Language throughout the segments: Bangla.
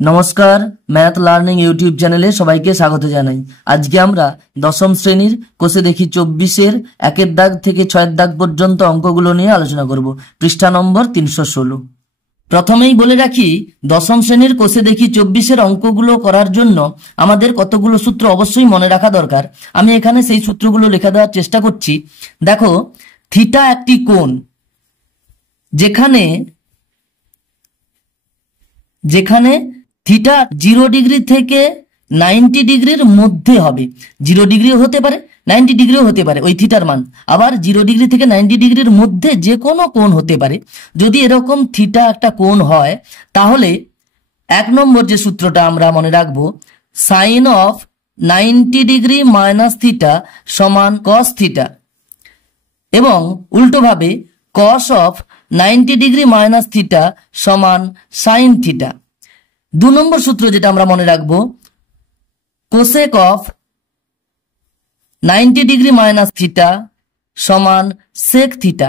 নমস্কার, ম্যাথ লার্নিং ইউটিউব চ্যানেলে সবাইকে স্বাগত জানাই। আজকে আমরা দশম শ্রেণীর কোষে দেখি 24-এর 1-এর দাগ থেকে 6-এর দাগ পর্যন্ত অঙ্কগুলো নিয়ে আলোচনা করব। পৃষ্ঠা নম্বর 316। প্রথমেই বলে রাখি, দশম শ্রেণীর কোষে দেখি 24-এর অঙ্কগুলো করার জন্য আমাদের কতগুলো সূত্র অবশ্যই মনে রাখা দরকার। আমি এখানে সেই সূত্রগুলো লিখে দেওয়ার চেষ্টা করছি। দেখো, থিটা একটি কোণ, যেখানে থিটা 0 ডিগ্রি থেকে 90 ডিগ্রির মধ্যে হবে। 0 ডিগ্রিও হতে পারে, 90 ডিগ্রিও হতে পারে ওই থিটার মান। আবার 0 ডিগ্রি থেকে 90 ডিগ্রির মধ্যে যে কোনো কোণ হতে পারে। যদি এরকম থিটা একটা কোণ হয়, তাহলে 1 নম্বর যে সূত্রটা আমরা মনে রাখবো, sine of 90 degree minus theta সমান কস থিটা, এবং উল্টোভাবে cos of 90 degree minus theta সমান সাইন থিটা। 2 নম্বর সূত্র যেটা আমরা মনে রাখবো, cosec of 90 degree minus theta সমান সেক থিটা।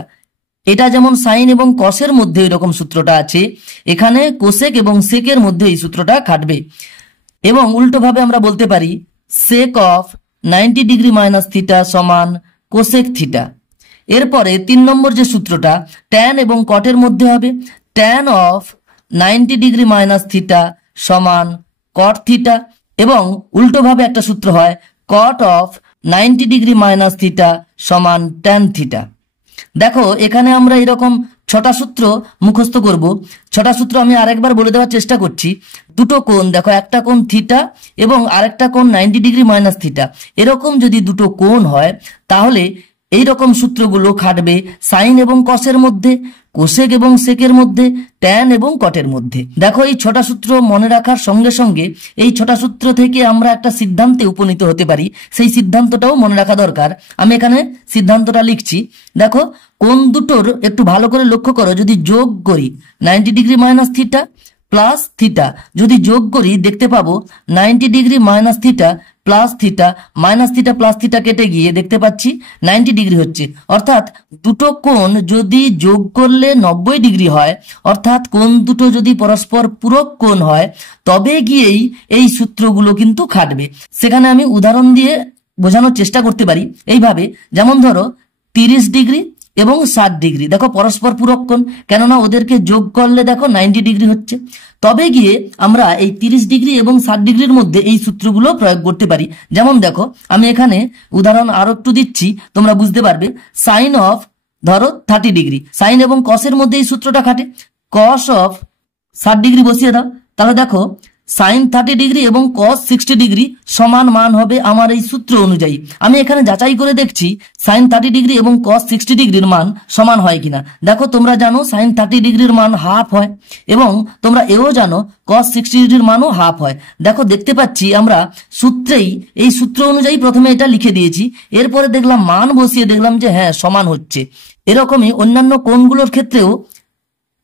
এটা যেমন সাইন এবং কসের মধ্যে এরকম সূত্রটা আছে, এখানে কোসেক এবং সেকের মধ্যে এই সূত্রটা খাটবে। এবং উল্টোভাবে আমরা বলতে পারি sec of 90 degree minus theta সমান কোসেক থিটা। এরপরে 3 নম্বর যে সূত্রটা ট্যান এবং কটের মধ্যে হবে, tan of 90 degree minus theta সমান কট থিটা, এবং উল্টোভাবে একটা সূত্র হয় কট অফ 90 ডিগ্রি মাইনাস থিটা সমান ট্যান থিটা। দেখো, এখানে আমরা এরকম 6টা সূত্র মুখস্থ করব। 6টা সূত্র আমি আরেকবার বলে দেওয়ার চেষ্টা করছি। দুটো কোণ, দেখো, একটা কোণ থিটা এবং আরেকটা কোণ 90 ডিগ্রি মাইনাস থিটা। এরকম যদি দুটো কোণ হয়, তাহলে এই রকম সূত্রগুলো খাটবে সাইন এবং কসের মধ্যে, কোসেক এবং সেকের মধ্যে, ট্যান এবং কটের মধ্যে। দেখো, এই 6টা সূত্র মনে রাখার সঙ্গে সঙ্গে এই 6টা সূত্র থেকে আমরা একটা সিদ্ধান্তে উপনীত হতে পারি, সেই সিদ্ধান্তটাও মনে রাখা দরকার। আমি এখানে সিদ্ধান্তটা লিখছি। দেখো, কোণ দুটোর একটু ভালো করে লক্ষ্য করো। যদি যোগ করি 90 degree minus theta plus theta, যদি যোগ করি দেখতে পাবো 90 degree minus theta plus theta, minus theta plus theta কেটে গিয়ে দেখতে পাচ্ছি 90 ডিগ্রি হচ্ছে। অর্থাৎ দুটো কোণ যদি যোগ করলে 90 ডিগ্রি হয়, অর্থাৎ কোণ দুটো যদি পরস্পর পূরক কোণ হয়, তবে গিয়েই এই সূত্রগুলো কিন্তু খাটবে। সেখানে আমি উদাহরণ দিয়ে বোঝানোর চেষ্টা করতে পারি এইভাবে। যেমন ধরো 30 ডিগ্রি এবং 60 ডিগ্রি, দেখো পরস্পর পূরক কোণ, কেননা ওদেরকে যোগ করলে দেখো 90 ডিগ্রি হচ্ছে। তবে গিয়ে আমরা এই 30 ডিগ্রি এবং 60 ডিগ্রির মধ্যে এই সূত্রগুলো প্রয়োগ করতে পারি। যেমন দেখো, আমি এখানে উদাহরণ আরো একটু দিচ্ছি, তোমরা বুঝতে পারবে। সাইন অফ ধরো 30 ডিগ্রি, সাইন এবং কসের মধ্যে এই সূত্রটা খাটে। কস অফ 60 ডিগ্রি বসিয়ে দাও, তাহলে দেখো সাইন 30 ডিগ্রি এবং কস 60 ডিগ্রি সমান মান হবে আমার এই সূত্র অনুযায়ী। আমি এখানে যাচাই করে দেখছি সাইন 30 ডিগ্রি এবং কস 60 ডিগ্রির মান সমান হয় কিনা। দেখো, তোমরা জানো সাইন 30 ডিগ্রির মান হাফ হয়, এবং তোমরা এও জানো কস 60 ডিগ্রির মানও হাফ হয়। দেখো, দেখতে পাচ্ছি আমরা সূত্রেই, এই সূত্র অনুযায়ী প্রথমে এটা লিখে দিয়েছি, এরপরে দেখলাম মান বসিয়ে দেখলাম যে হ্যাঁ সমান হচ্ছে। এরকমই অন্যান্য কোণগুলোর ক্ষেত্রেও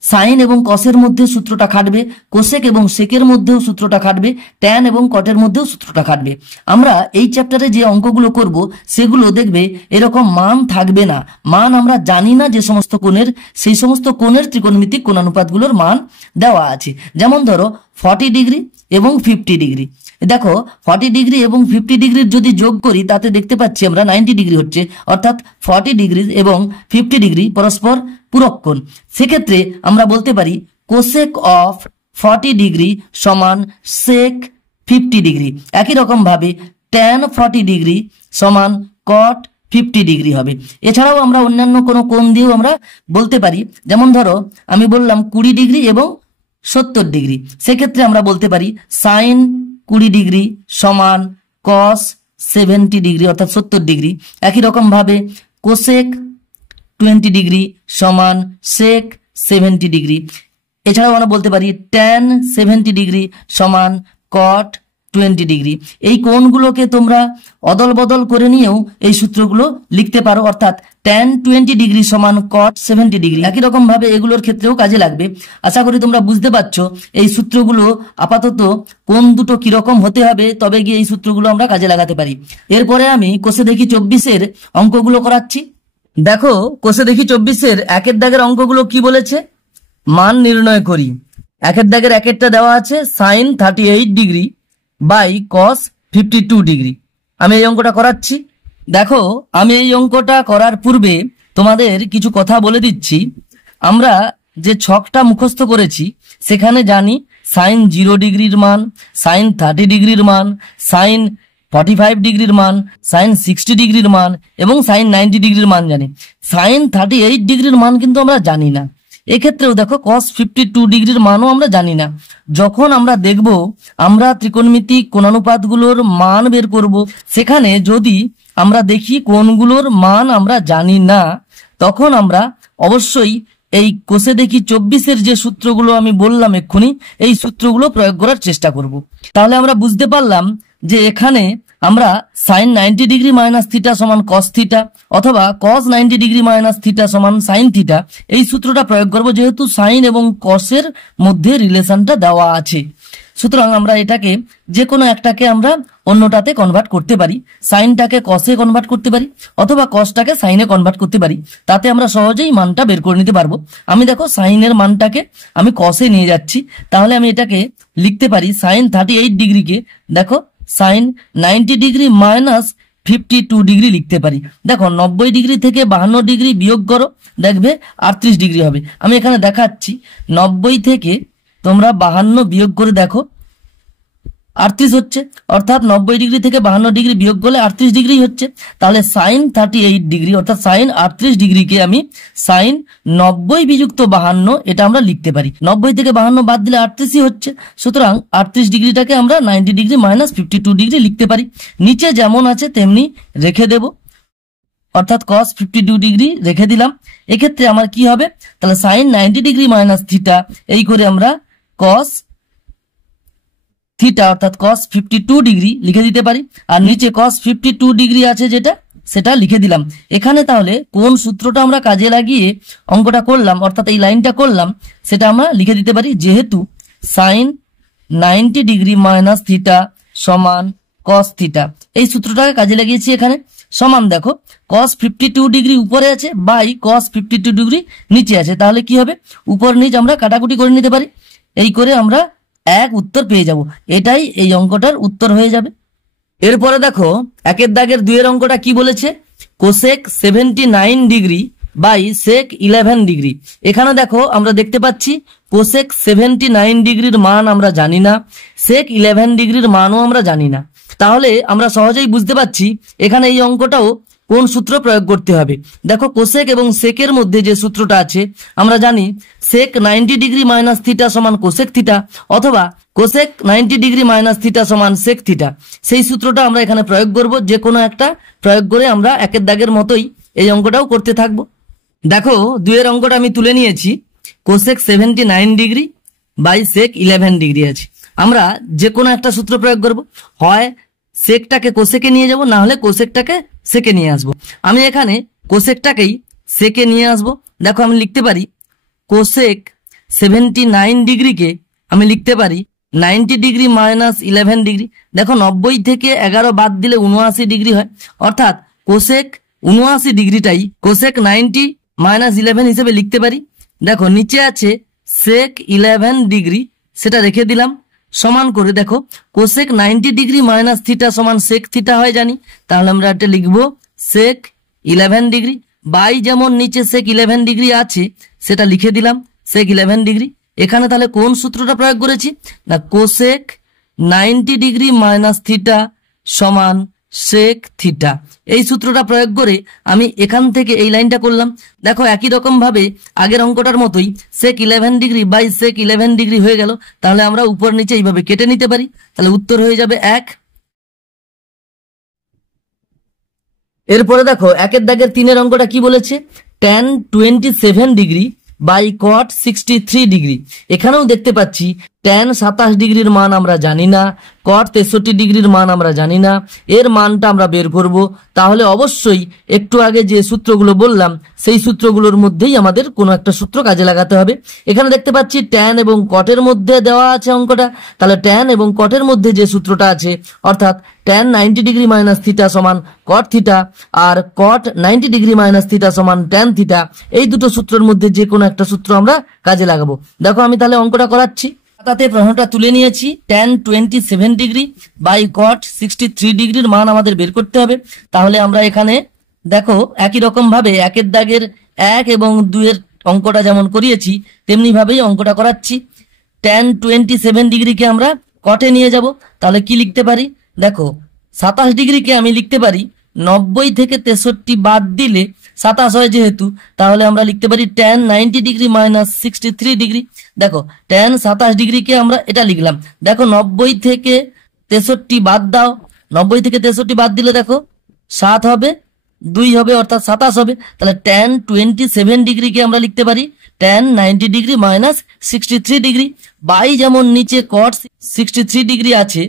সাইন এবং কসের মধ্যে সূত্রটা খাটবে, কোসেক এবং সেকের মধ্যেও সূত্রটা খাটবে, ট্যান এবং কটের মধ্যেও সূত্রটা খাটবে। আমরা এই চ্যাপ্টারে যে অঙ্কগুলো করব সেগুলো দেখবে এরকম মান থাকবে না। মান আমরা জানি না যে সমস্ত কোণের, সেই সমস্ত কোণের ত্রিকোণমিতিক কোণানুপাতগুলোর মান দেওয়া আছে। যেমন ধরো 40 ডিগ্রি এবং 50 ডিগ্রি। দেখো, 40 ডিগ্রি এবং 50 ডিগ্রির যদি যোগ করি, তাতে দেখতে পাচ্ছি আমরা 90 ডিগ্রি হচ্ছে। অর্থাৎ 40 ডিগ্রি এবং 50 ডিগ্রি পরস্পর পূরক কোণ। সেক্ষেত্রে আমরা বলতে পারি কোসেক অফ 40 ডিগ্রি সমান সেক 50 ডিগ্রি। একই রকম ভাবে ট্যান 40 ডিগ্রি সমান কট 50 ডিগ্রি হবে। এছাড়াও আমরা অন্যান্য কোনো কোণ দিয়েও আমরা বলতে পারি। যেমন ধরো আমি বললাম 20 ডিগ্রি এবং 70 ডিগ্রি, সেক্ষেত্রে আমরা বলতে পারি সাইন 20 ডিগ্রি সমান কস 70 ডিগ্রি অর্থাৎ 70 ডিগ্রি। একই রকম ভাবে কোসেক 20 ডিগ্রি সমান সেক 70 ডিগ্রি। এছাড়াও আমরা বলতে পারি ট্যান 70 ডিগ্রি সমান কট 20 ডিগ্রি। এই কোণগুলোকে তোমরা অদল বদল করে নিয়েও এই সূত্রগুলো লিখতে পারো, অর্থাৎ ট্যান 20 ডিগ্রি সমান কট 70 ডিগ্রি। একই রকম ভাবে এগুলোর ক্ষেত্রেও কাজে লাগবে। আশা করি তোমরা বুঝতে পারছো এই সূত্রগুলো আপাতত কোণ দুটো কিরকম হতে হবে, তবে গিয়ে এই সূত্রগুলো আমরা কাজে লাগাতে পারি। এরপরে আমি কোষে দেখি 24-এর অঙ্কগুলো করাচ্ছি। দেখো, কোষে দেখি 24-এর 1-এর দাগের অঙ্কগুলো কি বলেছে, মান নির্ণয় করি। একের দাগের একেরটা দেওয়া আছে sine 38 degree by cos 52 degree. আমি এই অঙ্কটা করাচ্ছি। দেখো, আমি এই অঙ্কটা করার পূর্বে তোমাদের কিছু কথা বলে দিচ্ছি। আমরা যে ছকটা মুখস্থ করেছি সেখানে জানি সাইন 0 ডিগ্রির মান, সাইন 30 ডিগ্রির মান, সাইন 45 ডিগ্রির মান, সাইন 60 ডিগ্রির মান এবং সাইন 90 ডিগ্রির মান জানি। সাইন 38 ডিগ্রির মান কিন্তু আমরা জানি না। এক্ষেত্রেও দেখো cos 52 ডিগ্রির মানও আমরা জানি না। যখন আমরা দেখব আমরা ত্রিকোণমিতিক কোণানুপাতগুলোর মান বের করব, সেখানে যদি আমরা দেখি কোণগুলোর মান আমরা জানি না, তখন আমরা অবশ্যই এই কোষে দেখি 24-এর যে সূত্রগুলো আমি বললাম এক্ষুনি, এই সূত্রগুলো প্রয়োগ করার চেষ্টা করব। তাহলে আমরা বুঝতে পারলাম যে এখানে আমরা সাইন 90 ডিগ্রি মাইনাস থিটা সমান কস থিটা অথবা কস 90 ডিগ্রি মাইনাস থিটা সমান সাইন থিটা, এই সূত্রটা প্রয়োগ করব, যেহেতু সাইন এবং কসের মধ্যে রিলেশনটা দেওয়া আছে। সুতরাং আমরা এটাকে যে কোনো একটাকে আমরা অন্যটাতে কনভার্ট করতে পারি। সাইনটাকে কসে কনভার্ট করতে পারি অথবা কসটাকে সাইনে কনভার্ট করতে পারি, তাতে আমরা সহজেই মানটা বের করে নিতে পারবো। আমি দেখো সাইনের মানটাকে আমি কসে নিয়ে যাচ্ছি, তাহলে আমি এটাকে লিখতে পারি সাইন 38 ডিগ্রিকে দেখো সাইন 90 ডিগ্রি মাইনাস 52 ডিগ্রি লিখতে পারি। দেখো 90 ডিগ্রি থেকে 52 ডিগ্রি বিয়োগ করো, দেখবে 38 ডিগ্রি হবে। আমি এখানে দেখাচ্ছি 90 থেকে তোমরা 52 বিয়োগ করে দেখো 38 হচ্ছে, অর্থাৎ 90 ডিগ্রি থেকে 52 ডিগ্রি বিয়োগ করলে 38 ডিগ্রি হচ্ছে। তাহলে সাইন 38 ডিগ্রি অর্থাৎ সাইন 38 ডিগ্রিকে আমি সাইন 90 বিযুক্ত 52 এটা আমরা লিখতে পারি। 90 থেকে 52 বাদ দিলে 38ই হচ্ছে। সুতরাং 38 ডিগ্রিটাকে আমরা 90 ডিগ্রি মাইনাস 52 ডিগ্রি লিখতে পারি। নিচে যেমন আছে তেমনি রেখে দেব, অর্থাৎ cos 52 ডিগ্রি রেখে দিলাম। এক্ষেত্রে আমার কি হবে, তাহলে সাইন 90 ডিগ্রি মাইনাস থিটা, এই করে আমরা cos থিটা অর্থাৎ cos 52 ডিগ্রি লিখে দিতে পারি। আর নিচে cos 52 ডিগ্রি আছে যেটা, সেটা লিখে দিলাম। এখানে তাহলে কোন সূত্রটা আমরা কাজে লাগিয়ে অঙ্কটা করলাম অর্থাৎ এই লাইনটা করলাম, সেটা আমরা লিখে দিতে পারি। যেহেতু সাইন 90 ডিগ্রি মাইনাস থিটা সমান cos থিটা, এই সূত্রটাকে কাজে লাগিয়েছি এখানে। সমান দেখো cos 52 ডিগ্রি উপরে আছে বাই cos 52 ডিগ্রি নিচে আছে, তাহলে কি হবে, উপর নিচ আমরা কাটাকুটি করে নিতে পারি। এই করে আমরা এক উত্তর পেয়ে যাব। এটাই এই অঙ্কটার উত্তর হয়ে যাবে। এরপরে দেখো একের দাগের 2-এর অঙ্কটা কি বলেছে, cosec 79 degree by sec 11 degree. এখানে দেখো আমরা দেখতে পাচ্ছি কোসেক 79 ডিগ্রির মান আমরা জানি না, সেক 11 ডিগ্রির মানও আমরা জানি না। তাহলে আমরা সহজেই বুঝতে পারছি এখানে এই অঙ্কটাও কোন সূত্র প্রয়োগ করতে হবে। দেখো কোসেক এবং সেকের মধ্যে যে সূত্রটা আছে আমরা জানি সেক 90 ডিগ্রি মাইনাস থিটা সমান কোসেক থিটা অথবা কোসেক 90 ডিগ্রি মাইনাস থিটা সমান সেক থিটা। সেই সূত্রটা আমরা এখানে প্রয়োগ করব, যে কোনো একটা প্রয়োগ করে আমরা একের দাগের মতোই এই অঙ্কটাও করতে থাকবো। দেখো 2-এর অঙ্কটা আমি তুলে নিয়েছি, cosec 79 degree by sec 11 degree আছে। আমরা যে কোনো একটা সূত্র প্রয়োগ করব, হয় সেকটাকে কোসেকে নিয়ে যাব, না হলে কোসেকটাকে সেকে নিয়ে আসবো। আমি এখানে কোসেকটাকেই সেকে নিয়ে আসবো। দেখো আমি লিখতে পারি কোসেক 79 ডিগ্রিকে আমি লিখতে পারি 90 ডিগ্রি মাইনাস 11 ডিগ্রি। দেখো 90 থেকে 11 বাদ দিলে 79 ডিগ্রি হয়, অর্থাৎ কোসেক 79 ডিগ্রিটাই কোসেক 90 মাইনাস 11 হিসেবে লিখতে পারি। দেখো নিচে আছে সেক 11 ডিগ্রি, সেটা রেখে দিলাম। সমান করে দেখো কোসেক 90 ডিগ্রি মাইনাস থিটা সমান সেক থিটা হয় জানি, তাহলে আমরা এটা লিখবো সেক 11 ডিগ্রি বাই যেমন নিচে সেক 11 ডিগ্রি আছে সেটা লিখে দিলাম সেক 11 ডিগ্রি। এখানে তাহলে কোন সূত্রটা প্রয়োগ করেছি না, কোসেক 90 ডিগ্রি মাইনাস থিটা সমান সেক থিটা, এই সূত্রটা প্রয়োগ করে আমি এখান থেকে এই লাইনটা করলাম। দেখো একই রকম ভাবে আগের অঙ্কটার মতোই সেক 11 ডিগ্রি বাই সেক 11 ডিগ্রি হয়ে গেল। তাহলে আমরা উপর নিচে এইভাবে কেটে নিতে পারি, তাহলে উত্তর হয়ে যাবে 1। এরপরে দেখো একের দাগের 3-এর অঙ্কটা কি বলেছে, tan 27 degree by cot 63 degree. এখানেও দেখতে পাচ্ছি ট্যান 27 ডিগ্রির মান আমরা জানি না, কট 63 ডিগ্রির মান আমরা জানি না, এর মানটা আমরা বের করব। তাহলে অবশ্যই একটু আগে যে সূত্রগুলো বললাম সেই সূত্রগুলোর মধ্যেই আমাদের কোনো একটা সূত্র কাজে লাগাতে হবে। এখানে দেখতে পাচ্ছি ট্যান এবং কটের মধ্যে দেওয়া আছে অঙ্কটা, তাহলে ট্যান এবং কটের মধ্যে যে সূত্রটা আছে অর্থাৎ ট্যান 90 ডিগ্রি মাইনাস থিটা সমান কট থিটা আর কট 90 ডিগ্রি মাইনাস থিটা সমান ট্যান থিটা, এই দুটো সূত্রের মধ্যে যে কোনো একটা সূত্র আমরা কাজে লাগাবো। দেখো আমি তাহলে অঙ্কটা করাচ্ছি। তাতে প্রশ্নটা তুলে নিয়েছি, ট্যান 27 ডিগ্রি বাই কট 63 ডিগ্রির মান আমাদের বের করতে হবে। তাহলে আমরা এখানে দেখো একই রকম ভাবে একের দাগের 1 এবং 2 এর অঙ্কটা যেমন করিয়েছি তেমনি ভাবেই অঙ্কটা করাচ্ছি। ট্যান 27 ডিগ্রিকে আমরা কটে নিয়ে যাব, তাহলে কি লিখতে পারি? দেখো 27 ডিগ্রিকে আমি লিখতে পারি 90 থেকে 63 বাদ দিলে 27 হয় যেহেতু, তাহলে আমরা লিখতে পারি ট্যান 90 ডিগ্রি মাইনাস 63 ডিগ্রি। দেখো ট্যান 27 ডিগ্রিকে আমরা এটা লিখলাম। দেখো 90 থেকে 63 বাদ দাও, 90 থেকে 63 বাদ দিলে দেখো 7 হবে, 2 হবে অর্থাৎ 27 হবে। তাহলে ট্যান 27 ডিগ্রিকে আমরা লিখতে পারি tan 90 degree minus 63 degree by যেমন নিচে কট 63 ডিগ্রি আছে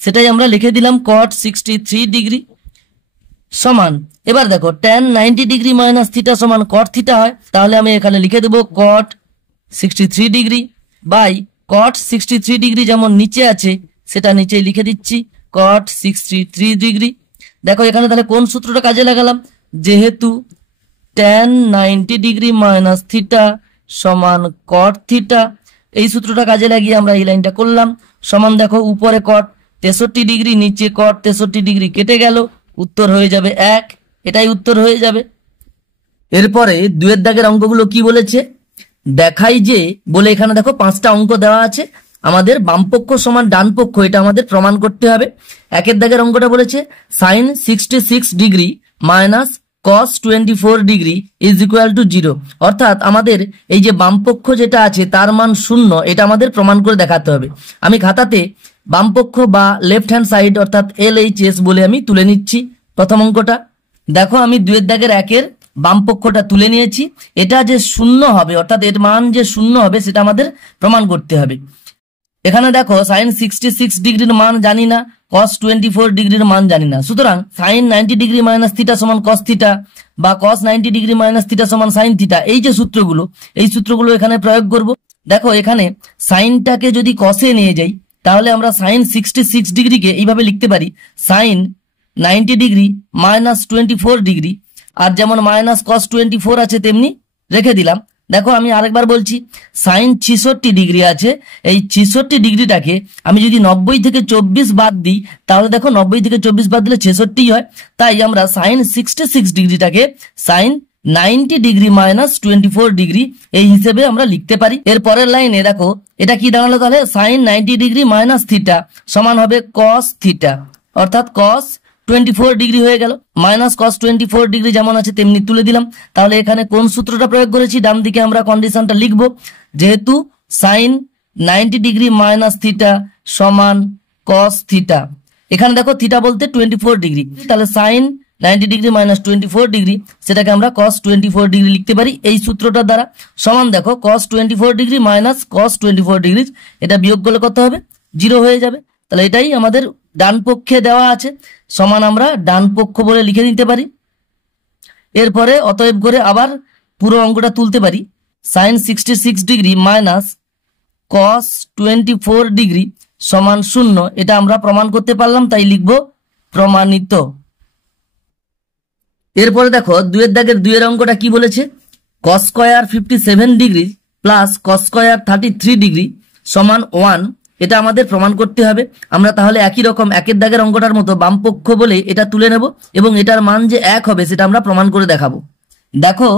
সেটাই আমরা লিখে দিলাম কট 63 ডিগ্রি সমান। এবার দেখো ট্যান 90 ডিগ্রি মাইনাস থিটা সমান কট থিটা হয়, তাহলে আমি এখানে লিখে দেবো কট 63 ডিগ্রি বাই কট 63 ডিগ্রি যেমন নিচে আছে সেটা নিচে লিখে দিচ্ছি কট 63 ডিগ্রি। দেখো এখানে তাহলে কোন সূত্রটা কাজে লাগালাম? যেহেতু ট্যান 90 ডিগ্রি মাইনাস থিটা সমান কট থিটা, এই সূত্রটা কাজে লাগিয়ে আমরা এই লাইনটা করলাম। সমান দেখো উপরে কট 63 ডিগ্রি নিচে কট 63 ডিগ্রি কেটে গেল, উত্তর হয়ে যাবে 1, এটাই উত্তর হয়ে যাবে। এরপরে 2 এর দাগের অঙ্কগুলো কি বলেছে দেখাই যে বলে এখানে দেখো 5টা অঙ্ক দেওয়া আছে, আমাদের বামপক্ষ সমান ডান পক্ষ এটা আমাদের প্রমাণ করতে হবে। 1 এর দাগের অঙ্কটা বলেছে sine 66 degree minus cos 24 degree is equal to 0, অর্থাৎ আমাদের এই যে বামপক্ষ যেটা আছে তার মান 0 এটা আমাদের প্রমাণ করে দেখাতে হবে। আমি খাতাতে বামপক্ষ বা লেফট হ্যান্ড সাইড অর্থাৎ LHS বলে আমি তুলে নিচ্ছি প্রথম অঙ্কটা। দেখো আমি 2 এর দাগের 1 এর বামপক্ষটা তুলে নিয়েছি, এটা যে 0 হবে অর্থাৎ এর মান যে 0 হবে সেটা আমাদের প্রমাণ করতে হবে। এখানে দেখো সাইন 66 ডিগ্রির মান জানি না, কস 24 ডিগ্রির মান জানি না, সুতরাং সাইন 90 ডিগ্রি মাইনাস থিটা সমান কস থিটা বা কস 90 ডিগ্রি মাইনাস থিটা সমান সাইন থিটা, এই যে সূত্রগুলো এই সূত্রগুলো এখানে প্রয়োগ করব। দেখো এখানে সাইনটাকে যদি কসে নিয়ে যাই তাহলে আমরা সাইন 66 ডিগ্রিকে এইভাবে লিখতে পারি সাইন 90 ডিগ্রি মাইনাস 24 ডিগ্রি, আর যেমন মাইনাস কস 24 আছে তেমনি রেখে দিলাম। দেখো আমি আরেকবার বলছি, সাইন 66 ডিগ্রি আছে, এই 66 ডিগ্রিটাকে আমি যদি 90 থেকে 24 বাদ দিই তাহলে দেখো 90 থেকে 24 বাদ দিলে 66 হয়, তাই আমরা সাইন 66 ডিগ্রিটাকে সাইন 90 ডিগ্রি মাইনাস 24 ডিগ্রি এই হিসেবে আমরা লিখতে পারি। এর পরের লাইনে দেখো এটা কি দাঁড়ালো, তাহলে সাইন 90 ডিগ্রি মাইনাস থিটা সমান হবে কস থিটা, অর্থাৎ কস 24 ডিগ্রি হয়ে গেল। মাইনাস কস 24 ডিগ্রি যেমন আছে তেমনি তুলে দিলাম। তাহলে এখানে কোন সূত্রটা প্রয়োগ করেছি? ডান দিকে আমরা কন্ডিশনটা লিখব, যেহেতু সাইন 90 ডিগ্রি মাইনাস থিটা সমান কস থিটা, এখানে দেখো থিটা বলতে 24 ডিগ্রি, তাহলে সাইন 90 ডিগ্রি মাইনাস 24 ডিগ্রি সেটাকে আমরা কস 24 ডিগ্রি লিখতে পারি এই সূত্রটার দ্বারা। সমান দেখো কস 24 ডিগ্রি মাইনাস কস 24 ডিগ্রি, এটা বিয়োগ করলে কত হবে? 0 হয়ে যাবে। তাহলে এটাই আমাদের ডান পক্ষে দেওয়া আছে, সমান আমরা ডান পক্ষ বলে লিখে নিতে পারি। এরপরে অতএব করে আবার পুরো অঙ্কটা তুলতে পারি, sine 66 degree minus cos 24 degree সমান 0, এটা আমরা প্রমাণ করতে পারলাম তাই লিখব প্রমাণিত। এরপরে দেখো 2 এর দাগের 2 এর অঙ্কটা কি বলেছে, কস square 57 degree plus cos square 33 degree সমান 1, এটা আমাদের প্রমাণ করতে হবে। আমরা তাহলে একই রকম 1 এর দাগের অঙ্কটার মতো বাম পক্ষ বলে এটা তুলে নেব এবং এটার মান যে 1 হবে সেটা আমরা প্রমাণ করে দেখাবো। দেখো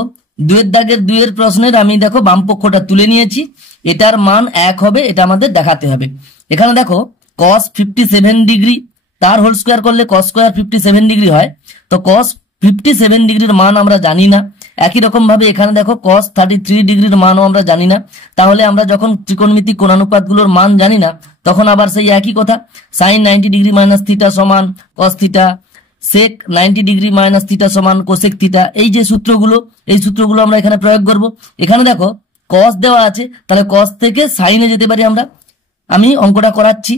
2 এর দাগের 2 এর প্রশ্নের আমি দেখো বাম পক্ষটা তুলে নিয়েছি, এটার মান 1 হবে এটা আমাদের দেখাতে হবে। এখানে দেখো কস 57 ডিগ্রি তার হোল স্কয়ার করলে কস স্কয়ার 57 ডিগ্রি হয়, তো কস 57 ডিগ্রির মান আমরা জানি না। একই রকম ভাবে এখানে দেখো কস 33 ডিগ্রির মানও আমরা জানি না, তাহলে আমরা যখন ত্রিকোণমিতিক কোণানুপাতগুলোর মান জানি না তখন আবার সেই একই কথা, সাইন 90 ডিগ্রি মাইনাস থিটা সমান কস থিটা, সেক 90 ডিগ্রি মাইনাস থিটা সমান কোসেক থিটা, এই যে সূত্রগুলো এই সূত্রগুলো আমরা এখানে প্রয়োগ করব। এখানে দেখো কস দেওয়া আছে, তাহলে কস থেকে সাইনে যেতে পারি আমরা, আমি অঙ্কটা করাচ্ছি।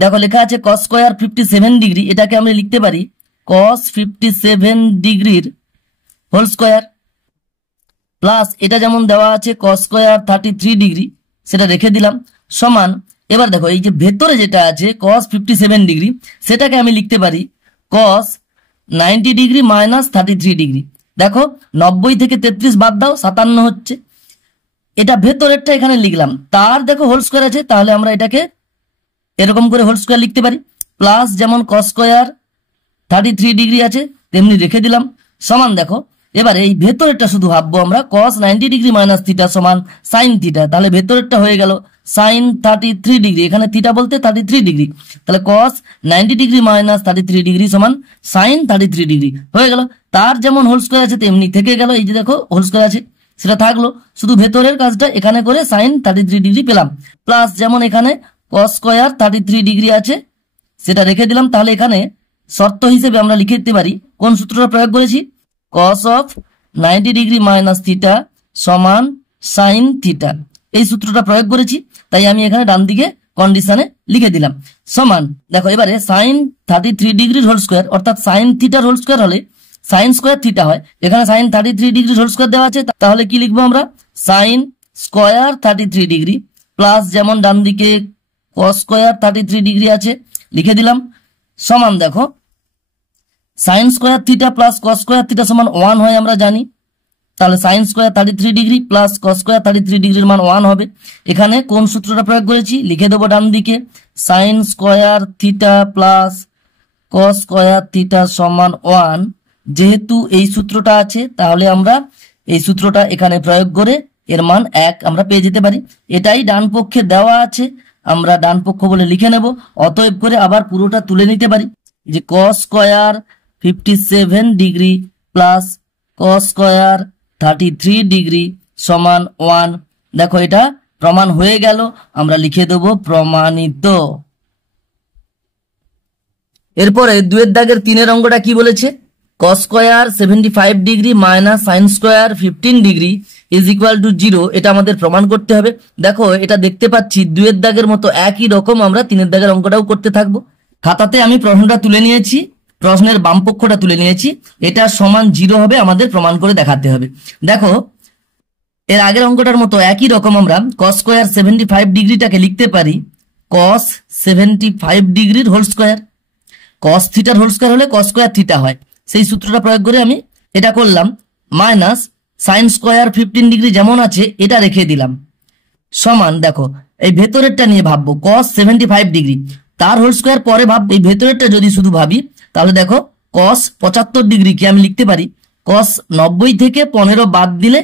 দেখো লেখা আছে কস স্কোয়ার 57 ডিগ্রি, এটাকে আমরা লিখতে পারি কস 57 ডিগ্রির হোল স্কোয়ার, প্লাস এটা যেমন দেওয়া আছে কস স্কোয়ার 33 ডিগ্রি, সেটা রেখে দিলাম, সমান। এবার দেখো এই যে ভেতরে যেটা আছে কস 57 ডিগ্রি, সেটাকে আমি লিখতে পারি কস 90 ডিগ্রি মাইনাস 33 ডিগ্রি। দেখো 90 থেকে 33 বাদ দাও, 57 হচ্ছে। এটা ভেতরেরটা এখানে লিখলাম, তার দেখো হোল স্কোয়ার আছে, তাহলে আমরা এটাকে এরকম করে হোল স্কোয়ার লিখতে পারি, প্লাস যেমন কস স্কোয়ার 33 ডিগ্রি আছে তেমনি রেখে দিলাম, সমান। দেখো এবার এই ভেতরেরটা শুধু ভাববো আমরা, কস 90 ডিগ্রি মাইনাস থিটা সমান সাইন থিটা, তাহলে ভেতরেরটা হয়ে গেল সাইন 33 ডিগ্রি, এখানে থিটা বলতে 33 ডিগ্রি, তাহলে কস 90 ডিগ্রি মাইনাস 33 ডিগ্রি সমান সাইন 33 ডিগ্রি হয়ে গেল। তার যেমন হোল স্কোয়ার আছে তেমনি থেকে গেল, এই যে দেখো হোল স্কোয়ার আছে সেটা থাকলো, শুধু ভেতরের কাজটা এখানে করে সাইন 33 ডিগ্রি পেলাম, প্লাস যেমন এখানে কস স্কোয়ার 33 ডিগ্রি আছে সেটা রেখে দিলাম। তাহলে এখানে শর্ত হিসেবে আমরা লিখে দিতে পারি কোন সূত্রটা প্রয়োগ করেছি, কস অফ 90 ডিগ্রি মাইনাস থিটা সমান সাইন থিটা, এই সূত্রটা প্রয়োগ করেছি, তাই আমি এখানে ডান দিকে কন্ডিশনে লিখে দিলাম, সমান। দেখো এবারে সাইন 33 ডিগ্রির হোল স্কোয়ার অর্থাৎ সাইন থিটার হোল স্কোয়ার হলে সাইন স্কোয়ার থিটা হয়, এখানে সাইন 33 ডিগ্রির হোল স্কোয়ার দেওয়া আছে, তাহলে কি লিখবো আমরা সাইন স্কোয়ার 33 ডিগ্রি, প্লাস যেমন ডান দিকে কস স্কোয়ার 33 ডিগ্রি আছে লিখে দিলাম, সমান। দেখো sign square theta plus cos square theta সমান 1 হয় আমরা জানি, তাহলে sine square 33 degree plus cos square 33 ডিগ্রির মান 1 হবে। এখানে কোন সূত্রটা প্রয়োগ করেছি লিখে দেবো ডান দিকে, sign square theta plus cos square theta সমান 1, যেহেতু এই সূত্রটা আছে তাহলে আমরা এই সূত্রটা এখানে প্রয়োগ করে এর মান 1 আমরা পেয়ে যেতে পারি। এটাই ডান পক্ষে দেওয়া আছে, আমরা ডান পক্ষ বলে লিখে নেব, অতএব করে আবার পুরোটা তুলে নিতে পারি যে cos square 57 degree plus cos square 33 degree সমান 1। দেখো এটা প্রমাণ হয়ে গেল, আমরা লিখে দেব প্রমাণিত। এরপরে 2 দাগের 3 অঙ্কটা কি বলেছে, cos square 75 degree minus sine square 15 degree is equal to 0, এটা আমাদের প্রমাণ করতে হবে। দেখো এটা দেখতে পাচ্ছি 2 দাগের মতো একই রকম আমরা 3 দাগের অঙ্কটাও করতে থাকবো। খাতাতে আমি প্রশ্নটা তুলে নিয়েছি, প্রশ্নের বাম পক্ষটা তুলে নিয়েছি, এটা সমান 0 হবে, আমাদের প্রমাণ করে দেখাতে হবে। দেখো এর আগের অঙ্কটার মতো একই রকম আমরা কস স্কোয়ার 75 ডিগ্রিটাকে লিখতে পারি কস 75 ডিগ্রির হোল স্কোয়ার, কস থিটার হোল স্কোয়ার হলে কস স্কোয়ার থিটা হয়, সেই সূত্রটা প্রয়োগ করে আমি এটা করলাম, মাইনাস সাইন স্কোয়ার 15 ডিগ্রি যেমন আছে এটা রেখে দিলাম, সমান। দেখো এই ভেতরেরটা নিয়ে ভাববো কস 75 ডিগ্রি, তার হোল স্কোয়ার পরে ভাববো, এই ভেতরেরটা যদি শুধু ভাবি তাহলে দেখো কস 75 ডিগ্রি কি আমি লিখতে পারি কস 90 থেকে 15 বাদ দিলে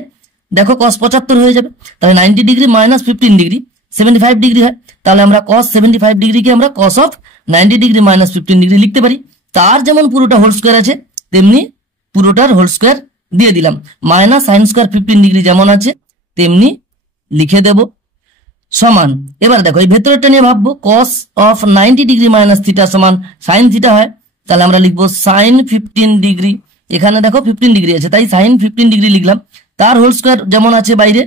দেখো কস 75 হয়ে যাবে, তাহলে 90 ডিগ্রি মাইনাস 15 ডিগ্রি 75 ডিগ্রি হয়, তাহলে আমরা কস 75 ডিগ্রিকে আমরা কস অফ 90 ডিগ্রি মাইনাস 15 ডিগ্রি লিখতে পারি। তার যেমন পুরোটা হোল স্কোয়ার আছে তেমনি পুরোটার হোল স্কোয়ার দিয়ে দিলাম, মাইনাস সাইন স্কোয়ার 15 ডিগ্রি যেমন আছে তেমনি লিখে দেব, সমান। এবার দেখো এই ভেতরেরটা নিয়ে ভাববো, কস অফ 90 ডিগ্রি মাইনাস থিটা সমান সাইন থিটা হয়, তাহলে আমরা লিখবো সাইন 15 ডিগ্রি, এখানে দেখো 15 ডিগ্রি আছে তাই সাইন 15 ডিগ্রি লিখলাম, তার হোল স্কোয়ার যেমন আছে বাইরে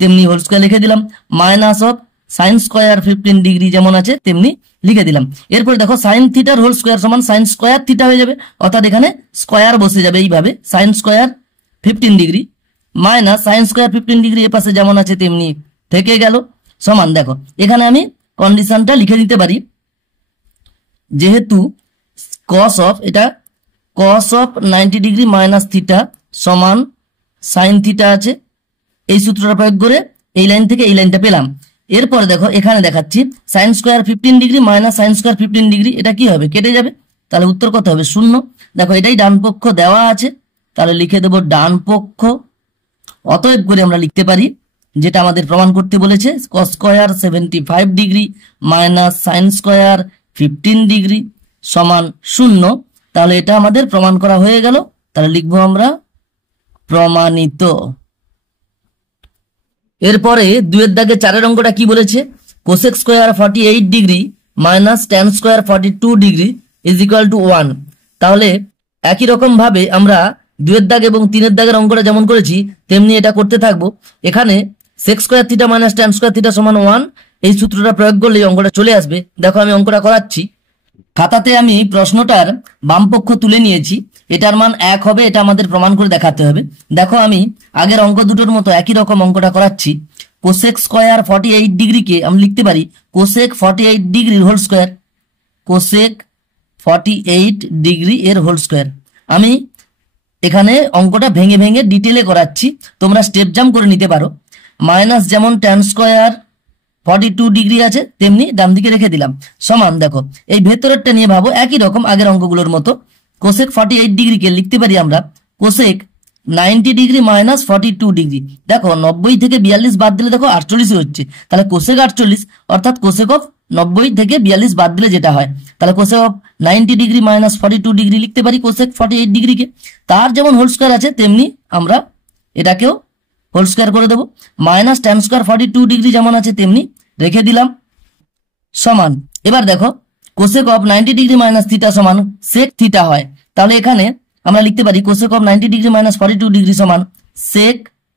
তেমনি হোল স্কোয়ার লিখে দিলাম, minus of sine square 15 degree যেমন আছে তেমনি লিখে দিলাম। এরপর দেখো সাইন থিটার হোল স্কোয়ার সমান সাইন স্কোয়ার থিটা হয়ে যাবে, অর্থাৎ এখানে স্কোয়ার বসে যাবে, এইভাবে sine square 15 degree minus sine square 15 degree এ পাশে যেমন আছে তেমনি থেকে গেল, সমান। দেখো এখানে আমি কন্ডিশনটা লিখে দিতে পারি, যেহেতু কস অফ এটা কস অফ 90 ডিগ্রি মাইনাস থিটা সমান সাইন থিটা আছে, এই সূত্রটা প্রয়োগ করে এই লাইন থেকে এই লাইনটা পেলাম। এরপরে দেখো এখানে দেখাচ্ছি sign square 15 degree minus sine square 15 degree, এটা কি হবে কেটে যাবে, তাহলে উত্তর কত হবে 0। দেখো এটাই ডান পক্ষ দেওয়া আছে, তাহলে লিখে দেব ডান পক্ষ, অতএব করে আমরা লিখতে পারি যেটা আমাদের প্রমাণ করতে বলেছে cos square 75 degree minus sine square 15 degree সমান 0, তাহলে এটা আমাদের প্রমাণ করা হয়ে গেল, তাহলে লিখবো আমরা প্রমাণিত। এরপরে 2 দাগে 4 অঙ্কটা কি বলেছে, cosec square 48 degree minus tan square 42 degree is equal to 1। তাহলে একই রকম ভাবে আমরা 2 দাগ এবং 3 দাগের অঙ্কটা যেমন করেছি তেমনি এটা করতে থাকবো। এখানে sec square theta minus tan square theta সমান 1, এই সূত্রটা প্রয়োগ করলে অঙ্কটা চলে আসবে। দেখো আমি অঙ্কটা করাচ্ছি। খাতাতে আমি প্রশ্নটার বাম পক্ষ তুলে নিয়েছি, এটার মান 1 হবে, এটা আমাদের প্রমাণ করে দেখাতে হবে। দেখো আমি আগের অঙ্ক দুটোর মতো একই রকম অঙ্কটা করাচ্ছি। কোসেক স্কোয়ার 48 ডিগ্রিকে আমি লিখতে পারি কোসেক 48 ডিগ্রির হোল স্কোয়ার, কোসেক 48 ডিগ্রি এর হোল স্কোয়ার। আমি এখানে অঙ্কটা ভেঙে ভেঙে ডিটেলে করাচ্ছি, তোমরা স্টেপ জাম্প করে নিতে পারো। মাইনাস যেমন ট্যান স্কোয়ার 42 ডিগ্রি আছে তেমনি ডান দিকে রেখে দিলাম, সমান দেখো এই ভেতরেরটা নিয়ে ভাবো একই রকম আগের অঙ্কগুলোর মতো। কোসেক 48 ডিগ্রিকে লিখতে পারি আমরা কোসেক 90 ডিগ্রি মাইনাস 42 ডিগ্রি। দেখো 90 থেকে 42 বাদ দিলে দেখো 48 হচ্ছে, তাহলে কোসেক 48 অর্থাৎ কোসেক অফ 90 থেকে 42 বাদ দিলে যেটা হয়, তাহলে cosec of 90 degree minus 42 degree লিখতে পারি কোসেক 48 ডিগ্রিকে। তার যেমন হোল স্কোয়ার আছে তেমনি আমরা এটাকেও হোল স্কোয়ার করে দেবো। মাইনাস ট্যান স্কোয়ার 42 ডিগ্রি যেমন আছে তেমনি রেখে দিলাম, সমান। এবার দেখো cosec of 90 degree minus theta সমান সেক থিটা হয়, তাহলে এখানে আমরা লিখতে পারি cosec of 90 degree minus 42 degree সমান সেক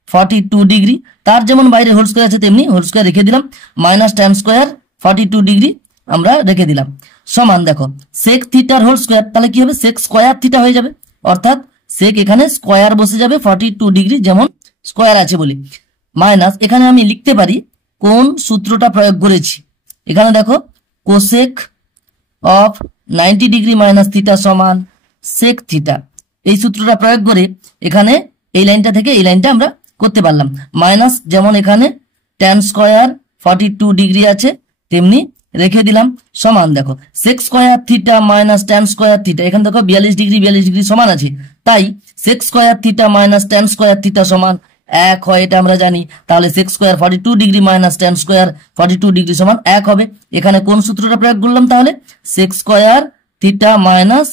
42 ডিগ্রি। তার যেমন বাইরে হোল স্কোয়ার আছে তেমনি হোল স্কোয়ার রেখে দিলাম, মাইনাস ট্যান স্কোয়ার 42 ডিগ্রি আমরা রেখে দিলাম, সমান। দেখো সেক থিটার হোল স্কোয়ার, তাহলে কি হবে সেক স্কোয়ার থিটা হয়ে যাবে, অর্থাৎ সেক এখানে স্কোয়ার বসে যাবে 42 ডিগ্রি যেমন স্কোয়ার আছে বলি। মাইনাস এখানে আমি লিখতে পারি কোন সূত্রটা প্রয়োগ করেছি। এখানে দেখো cosec of 90 degree minus theta সমান সেক থিটা, এই সূত্রটা প্রয়োগ করে এখানে এই লাইনটা থেকে এই লাইনটা আমরা করতে পারলাম। মাইনাস যেমন এখানে ট্যান স্কোয়ার 42 ডিগ্রি আছে তেমনি রেখে দিলাম, সমান। দেখো sec square theta minus tan square theta, এখানে দেখো 42 ডিগ্রি সমান আছে, তাই sec square theta minus tan square theta সমান 1 হয়, এটা আমরা জানি। তাহলে sec square 42 degree minus tan square 42 degree সমান 1 হবে। এখানে কোন সূত্রটা প্রয়োগ করলাম, তাহলে sec square theta minus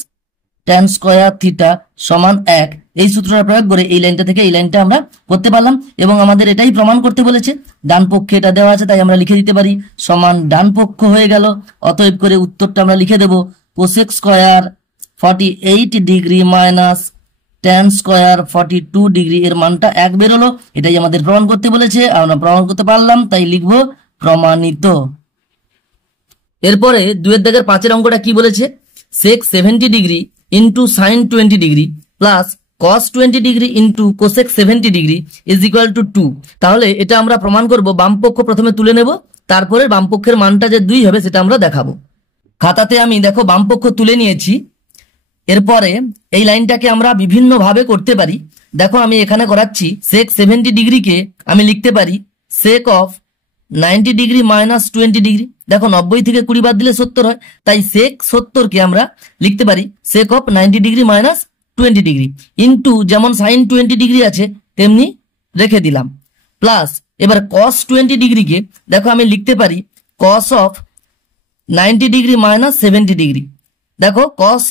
tan square theta সমান 1, এই সূত্রটা প্রয়োগ করে এই লাইনটা থেকে এই লাইনটা আমরা করতে পারলাম। এবং আমাদের এটাই প্রমাণ করতে বলেছে, ডান পক্ষে এটা দেওয়া আছে তাই আমরা লিখে দিতে পারি সমান ডান পক্ষ হয়ে গেল। অতএব করে উত্তরটা আমরা লিখে দেব cosec square 48 degree minus tan square 42 degree এর মানটা 1 বেরোলো, এটাই আমাদের প্রমাণ করতে বলেছে, আমরা প্রমাণ করতে পারলাম তাই লিখবো প্রমাণিত। এরপরে 2 দাগের 5 অঙ্কটা কি বলেছে, সেক 70 degree into sign 20 degree plus cos 20 degree into cosec 70 degree is equal two 2। তাহলে এটা আমরা প্রমাণ করব, বাম পক্ষ প্রথমে তুলে নেব, তারপরে বাম পক্ষের মানটা যে 2 হবে সেটা আমরা দেখাবো। খাতাতে আমি দেখো বাম পক্ষ তুলে নিয়েছি। এরপরে এই লাইনটাকে আমরা বিভিন্ন ভাবে করতে পারি। দেখো আমি এখানে করাচ্ছি সেক 70 ডিগ্রিকে আমি লিখতে পারি sec of 90 degree minus 20 degree. দেখো 90 থেকে 20 বাদ দিলে 70 হয়, তাই সেক 70 কে আমরা লিখতে পারি sec of 90 degree minus 20 degree into যেমন সাইন 20 ডিগ্রি আছে তেমনি রেখে দিলাম, প্লাস এবার কস 20 ডিগ্রিকে দেখো আমি লিখতে পারি কস অফ 90 ডিগ্রি মাইনাস 70 ডিগ্রি। দেখো কস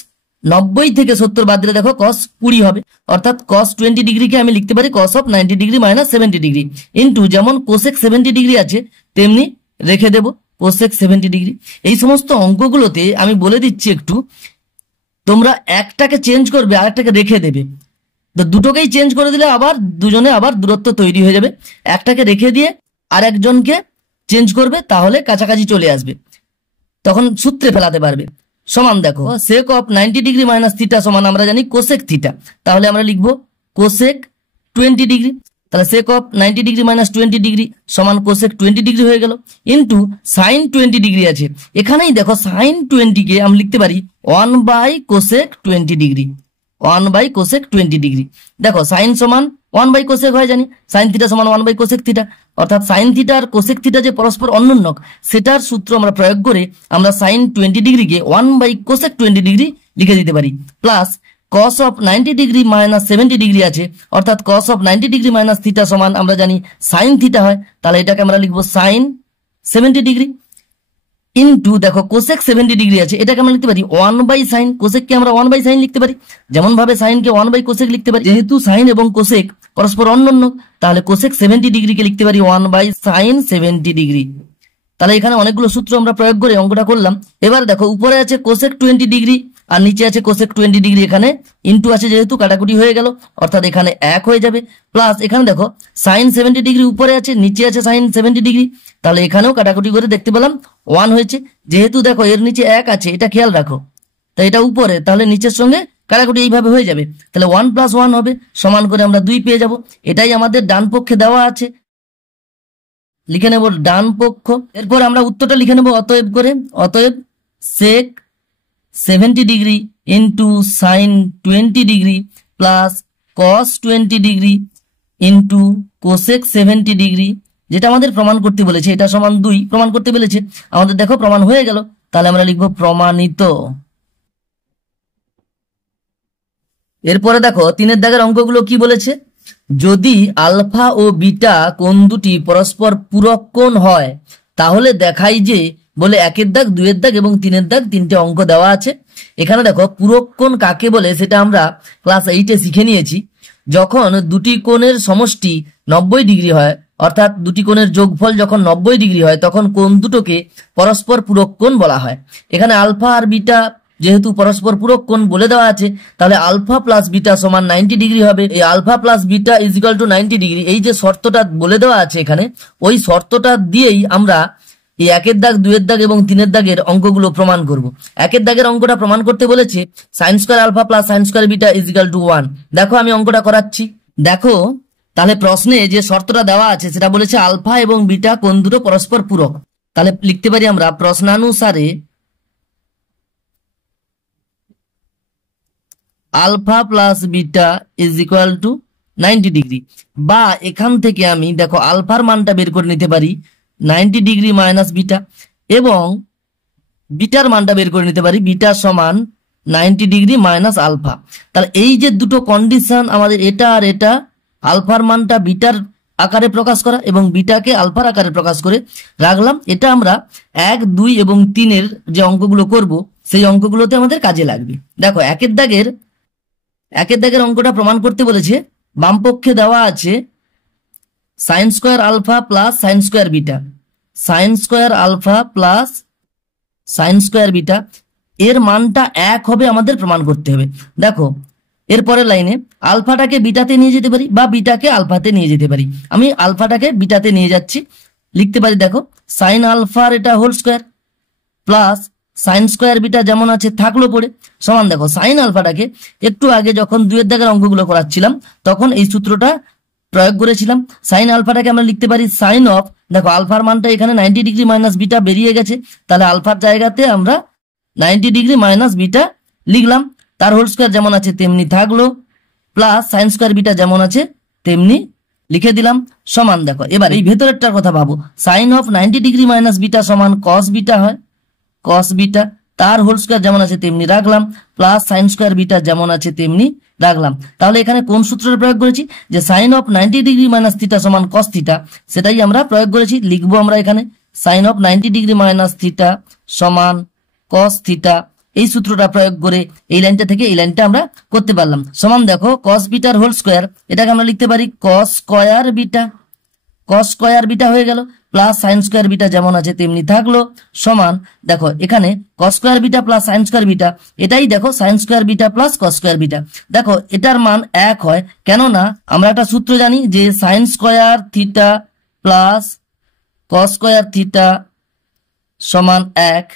90 থেকে 70 বাদ দিলে দেখো কস 20 হবে, অর্থাৎ কস 20 ডিগ্রিকে আমি লিখতে পারি কস of 90 degree minus 70 degree into যেমন কোসেক 70 ডিগ্রি আছে তেমনি রেখে দেব কোসেক 70 ডিগ্রি। এই সমস্ত অঙ্কগুলোতে আমি বলে দিচ্ছি একটু, তোমরা একটাকে চেঞ্জ করবে আরেকটাকে রেখে দেবে, তো দুটোকেই চেঞ্জ করে দিলে আবার দুজনে আবার দূরত্ব তৈরি হয়ে যাবে। একটাকে রেখে দিয়ে আর একজনকে চেঞ্জ করবে, তাহলে কাছাকাছি চলে আসবে, তখন সূত্রে ফেলাতে পারবে। সমান দেখো সেক অফ 90 ডিগ্রি মাইনাস থিটা সমান আমরা জানি কোসেক থিটা, তাহলে আমরা লিখবো কোসেক 20 ডিগ্রি, তাহলে সেক অফ 90 ডিগ্রি মাইনাস 20 ডিগ্রি সমান কোসেক 20 ডিগ্রি হয়ে গেল ইন্টু সাইন 20 ডিগ্রি আছে, এখানেই দেখো সাইন 20 কে আমি লিখতে পারি 1 by cosec 20 degree, 1 by cosec 20 degree. দেখো সাইন সমান 1 বাই কোসেক হয় জানি, সাইন থিটা সমান 1 বাই কোসেক থিটা, অর্থাৎ সাইন থিটা আর কোসেক থিটা যে পরস্পর অন্যোন্যক সেটার সূত্র আমরা প্রয়োগ করে আমরা সাইন 20 ডিগ্রিকে 1 বাই কোসেক 20 ডিগ্রি লিখে দিতে পারি, plus cos of 90 degree minus 70 degree আছে, অর্থাৎ কস অফ 90 ডিগ্রি মাইনাস থিটা সমান আমরা জানি সাইন থিটা হয়, তাহলে এটাকে আমরা লিখবো সাইন 70 ডিগ্রি ইন্টু দেখো কোসেক 70 ডিগ্রি আছে, এটাকে আমরা লিখতে পারি 1 বাই সাইন, কোসেককে আমরা 1 বাই সাইন লিখতে পারি, যেমন ভাবে সাইনকে 1 বাই কোসেক লিখতে পারি, যেহেতু সাইন এবং কোসেক পরস্পর অন্যোন্য তাহলে কোসেক 70 ডিগ্রিকে লিখতে পারি 1 বাই সাইন 70 ডিগ্রি। তাহলে এখানে অনেকগুলো সূত্র আমরা প্রয়োগ করে অঙ্কটা করলাম। এবার দেখো উপরে আছে কোসেক 20 ডিগ্রি আর নিচে আছে কোসেক 20 ডিগ্রি, এখানে ইনটু আছে যেহেতু কাটাকুটি হয়ে গেল, অর্থাৎ এখানে 1 হয়ে যাবে। প্লাস এখানে দেখো সাইন 70 ডিগ্রি উপরে আছে, নিচে আছে সাইন 70 ডিগ্রি, তাহলে এখানেও কাটাকুটি করে দেখতে পেলাম 1 হয়েছে। যেহেতু দেখো এর নিচে 1 আছে, এটা খেয়াল রাখো, তাই এটা উপরে, তাহলে নিচের সঙ্গে কাটাকুটি এইভাবে হয়ে যাবে, তাহলে 1 + 1 হবে, সমান করে আমরা 2 পেয়ে যাব। এটাই আমাদের ডান পক্ষে দেওয়া আছে, লিখে নেব ডান পক্ষ। এরপর আমরা উত্তরটা লিখে নেব অতএব করে। অতএব সেক 70 degree into sign 20 degree plus cos 20 degree into cosec 70 degree, যেটা আমাদের প্রমাণ করতে বলেছে, এটা সমান 2 প্রমাণ করতে বলেছে আমাদের। দেখো প্রমাণ হয়ে গেল, তাহলে আমরা লিখব প্রমাণিত। এরপরে দেখো 3 দাগের অঙ্কগুলো কি বলেছে, যদি আলফা ও বিটা কোণ দুটি পরস্পর পূরক কোণ হয় তাহলে দেখাই যে, বলে 1 দাগ 2 দাগ এবং 3 দাগ 3টে অঙ্ক দেওয়া আছে। এখানে দেখো পূরক কোণ কাকে বলে সেটা আমরা ক্লাস 8-এ শিখে নিয়েছি। যখন দুটি কোণের সমষ্টি 90 ডিগ্রি হয়, অর্থাৎ দুটি কোণের যোগফল যখন 90 ডিগ্রি হয়, তখন কোণ দুটোকে পরস্পর পূরক কোণ বলা হয়। এখানে আলফা আর বিটা যেহেতু পরস্পর পূরক কোণ বলে দেওয়া আছে, তাহলে আলফা প্লাস বিটা সমান 90 ডিগ্রি হবে। এই alpha plus beta is equal to 90 degree, এই যে শর্তটা বলে দেওয়া আছে এখানে, ওই শর্তটা দিয়েই আমরা এই 1 দাগ 2 দাগ এবং 3 দাগের অঙ্কগুলো প্রমাণ করব। 1 দাগের অঙ্কটা প্রমাণ করতে বলেছে sine square alpha plus sine square beta is equal to 1। দেখো আমি অঙ্কটা করাচ্ছি। দেখো তাহলে প্রশ্নে যে শর্তটা দেওয়া আছে সেটা বলেছে আলফা এবং বিটা কোণ দুটো পরস্পর পূরক। তাহলে লিখতে পারি আমরা প্রশ্নানুসারে alpha plus beta is equal to 90 degree, বা এখান থেকে আমি দেখো আলফার মানটা বের করে নিতে পারি 90 ডিগ্রি মাইনাস বিটা, এবং বিটার মানটা বের করে নিতে পারি বিটা সমান 90 ডিগ্রি মাইনাস আলফা। তাহলে এই যে দুটো কন্ডিশন আমাদের, এটা আর এটা, আলফার মানটা বিটার আকারে প্রকাশ করা এবং বিটাকে আলফার আকারে প্রকাশ করে রাখলাম, এটা আমরা 1, 2 এবং 3-এর যে অঙ্কগুলো করব সেই অঙ্কগুলোতে আমাদের কাজে লাগবে। দেখো 1 দাগের অঙ্কটা প্রমাণ করতে বলেছে, বাম পক্ষে দেওয়া আছে sine square alpha plus sine square beta, sine square alpha plus sine square beta, এর মানটা 1 হবে আমাদের প্রমাণ করতে হবে। দেখো এরপরের লাইনে আলফাটাকে বিটাতে নিয়ে যেতে পারি বা বিটাকে আলফাতে নিয়ে যেতে পারি। আমি আলফাটাকে বিটাতে নিয়ে যাচ্ছি, লিখতে পারি দেখো সাইন আলফার এটা whole square plus sine square beta যেমন আছে থাকলো পড়ে, সমান দেখো সাইন আলফাটাকে একটু আগে যখন 2 দাগের অঙ্কগুলো করাচ্ছিলাম তখন এই সূত্রটা প্রয়োগ করেছিলাম। সাইন আলফাটাকে আমরা লিখতে পারি সাইন অফ, দেখো আলফার মানটা এখানে 90 ডিগ্রি মাইনাস বিটা বেরিয়ে গেছে, তাহলে আলফার জায়গাতে আমরা 90 ডিগ্রি মাইনাস বিটা লিখলাম, তার হোল স্কয়ার যেমন আছে তেমনি থাকলো, প্লাস সাইন স্কয়ার বিটা যেমন আছে তেমনি লিখে দিলাম, সমান দেখো এবার এই ভেতরেরটার কথা ভাবো, sine of 90 degree minus beta সমান কস বিটা হয়, কস বিটা, তার হোল স্কয়ার যেমন আছে তেমনি রাখলাম, প্লাস সাইন স্কয়ার বিটা যেমন আছে তেমনি রাখলাম। তাহলে এখানে কোন সূত্রের প্রয়োগ করেছি, যে sine of 90 degree minus theta সমান কস থিটা, সেটাই আমরা প্রয়োগ করেছি। লিখবো আমরা এখানে sine of 90 degree minus theta সমান কস থিটা, এই সূত্রটা প্রয়োগ করে এই লাইনটা থেকে এই লাইনটা আমরা করতে পারলাম, সমান দেখো কস বিটার হোল স্কয়ার, এটাকে আমরা লিখতে পারি কস স্কয়ার বিটা, কস স্কয়ার বিটা হয়ে গেল, প্লাস সাইন স্কয়ার বিটা যেমন আছে তেমনি থাকলো, সমান দেখো এখানে কস square beta plus sine square beta, এটাই দেখো সাইন স্কয়ার বিটা প্লাস কস স্কয়ার বিটা। দেখো এটার মান 1 হয়, কেননা আমরা একটা সূত্র জানি যে sine square theta plus cos square theta সমান 1।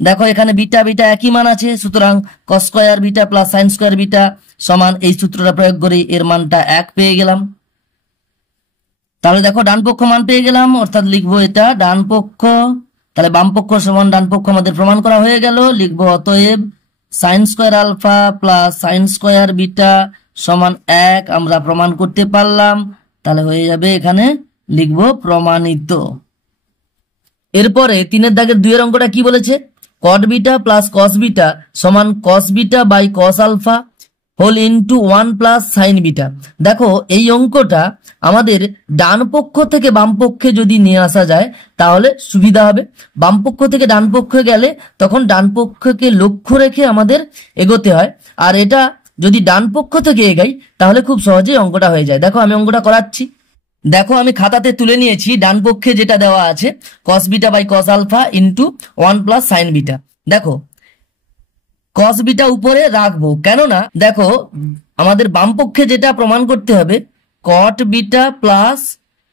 দেখো এখানে বিটা বিটা একই মান আছে, সুতরাং কস square beta plus sine square beta সমান, এই সূত্রটা প্রয়োগ করে এর মানটা 1 পেয়ে গেলাম। তাহলে দেখো ডান পক্ষ মান পেয়ে গেলাম, অর্থাৎ লিখবো এটা ডান পক্ষ, তাহলে বাম পক্ষ সমান ডান পক্ষ আমাদের প্রমাণ করা হয়ে গেল। লিখবো অতএব sine square alpha plus sine square beta সমান 1 আমরা প্রমাণ করতে পারলাম, তাহলে হয়ে যাবে এখানে লিখবো প্রমাণিত। এরপরে 3 দাগের 2 অঙ্কটা কি বলেছে, cot beta plus cos beta সমান cos beta by cos alpha whole into 1 plus sine beta. দেখো এই অঙ্কটা আমাদের ডান পক্ষ থেকে বাম পক্ষে যদি নিয়ে আসা যায় তাহলে সুবিধা হবে। বাম পক্ষ থেকে ডান পক্ষে গেলে তখন ডান পক্ষকে লক্ষ্য রেখে আমাদের এগোতে হয়, আর এটা যদি ডান পক্ষ থেকে এগাই তাহলে খুব সহজেই অঙ্কটা হয়ে যায়। দেখো আমি অঙ্কটা করাচ্ছি, দেখো আমি খাতাতে তুলে নিয়েছি ডান পক্ষে যেটা দেওয়া আছে cos beta by cos alpha into 1 plus sine beta. দেখো কস বিটা উপরে রাখবো, কেননা দেখো আমাদের বাম পক্ষে যেটা প্রমাণ করতে হবে কট বিটা প্লাস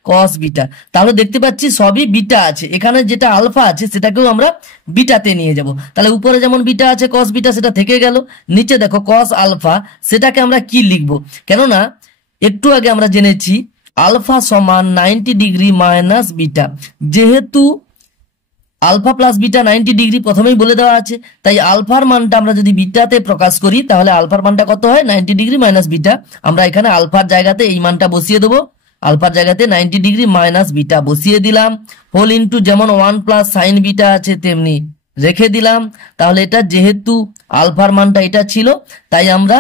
কস বিটা, তাহলে দেখতে পাচ্ছি সবই বিটা আছে, এখানে যেটা আলফা আছে সেটাকেও আমরা বিটাতে নিয়ে যাব। তাহলে উপরে যেমন বিটা আছে কস বিটা সেটা থেকে গেল, নিচে দেখো কস আলফা, সেটাকে আমরা কি লিখবো, কেননা একটু আগে আমরা জেনেছি আলফা সমান 90 ডিগ্রি মাইনাস বিটা, যেহেতু আলফা প্লাস বিটা 90 ডিগ্রি প্রথমেই বলে দেওয়া আছে, তাই আলফার মানটা আমরা যদি বিটাতে প্রকাশ করি তাহলে আলফার মানটা কত হয় 90 ডিগ্রি মাইনাস বিটা। আমরা এখানে আলফার জায়গাতে এই মানটা বসিয়ে দেবো, আলফার জায়গাতে 90 ডিগ্রি মাইনাস বিটা বসিয়ে দিলাম, হোল ইন্টু যেমন 1 প্লাস সাইন বিটা আছে তেমনি রেখে দিলাম। তাহলে এটা যেহেতু আলফার মানটা এটা ছিল তাই আমরা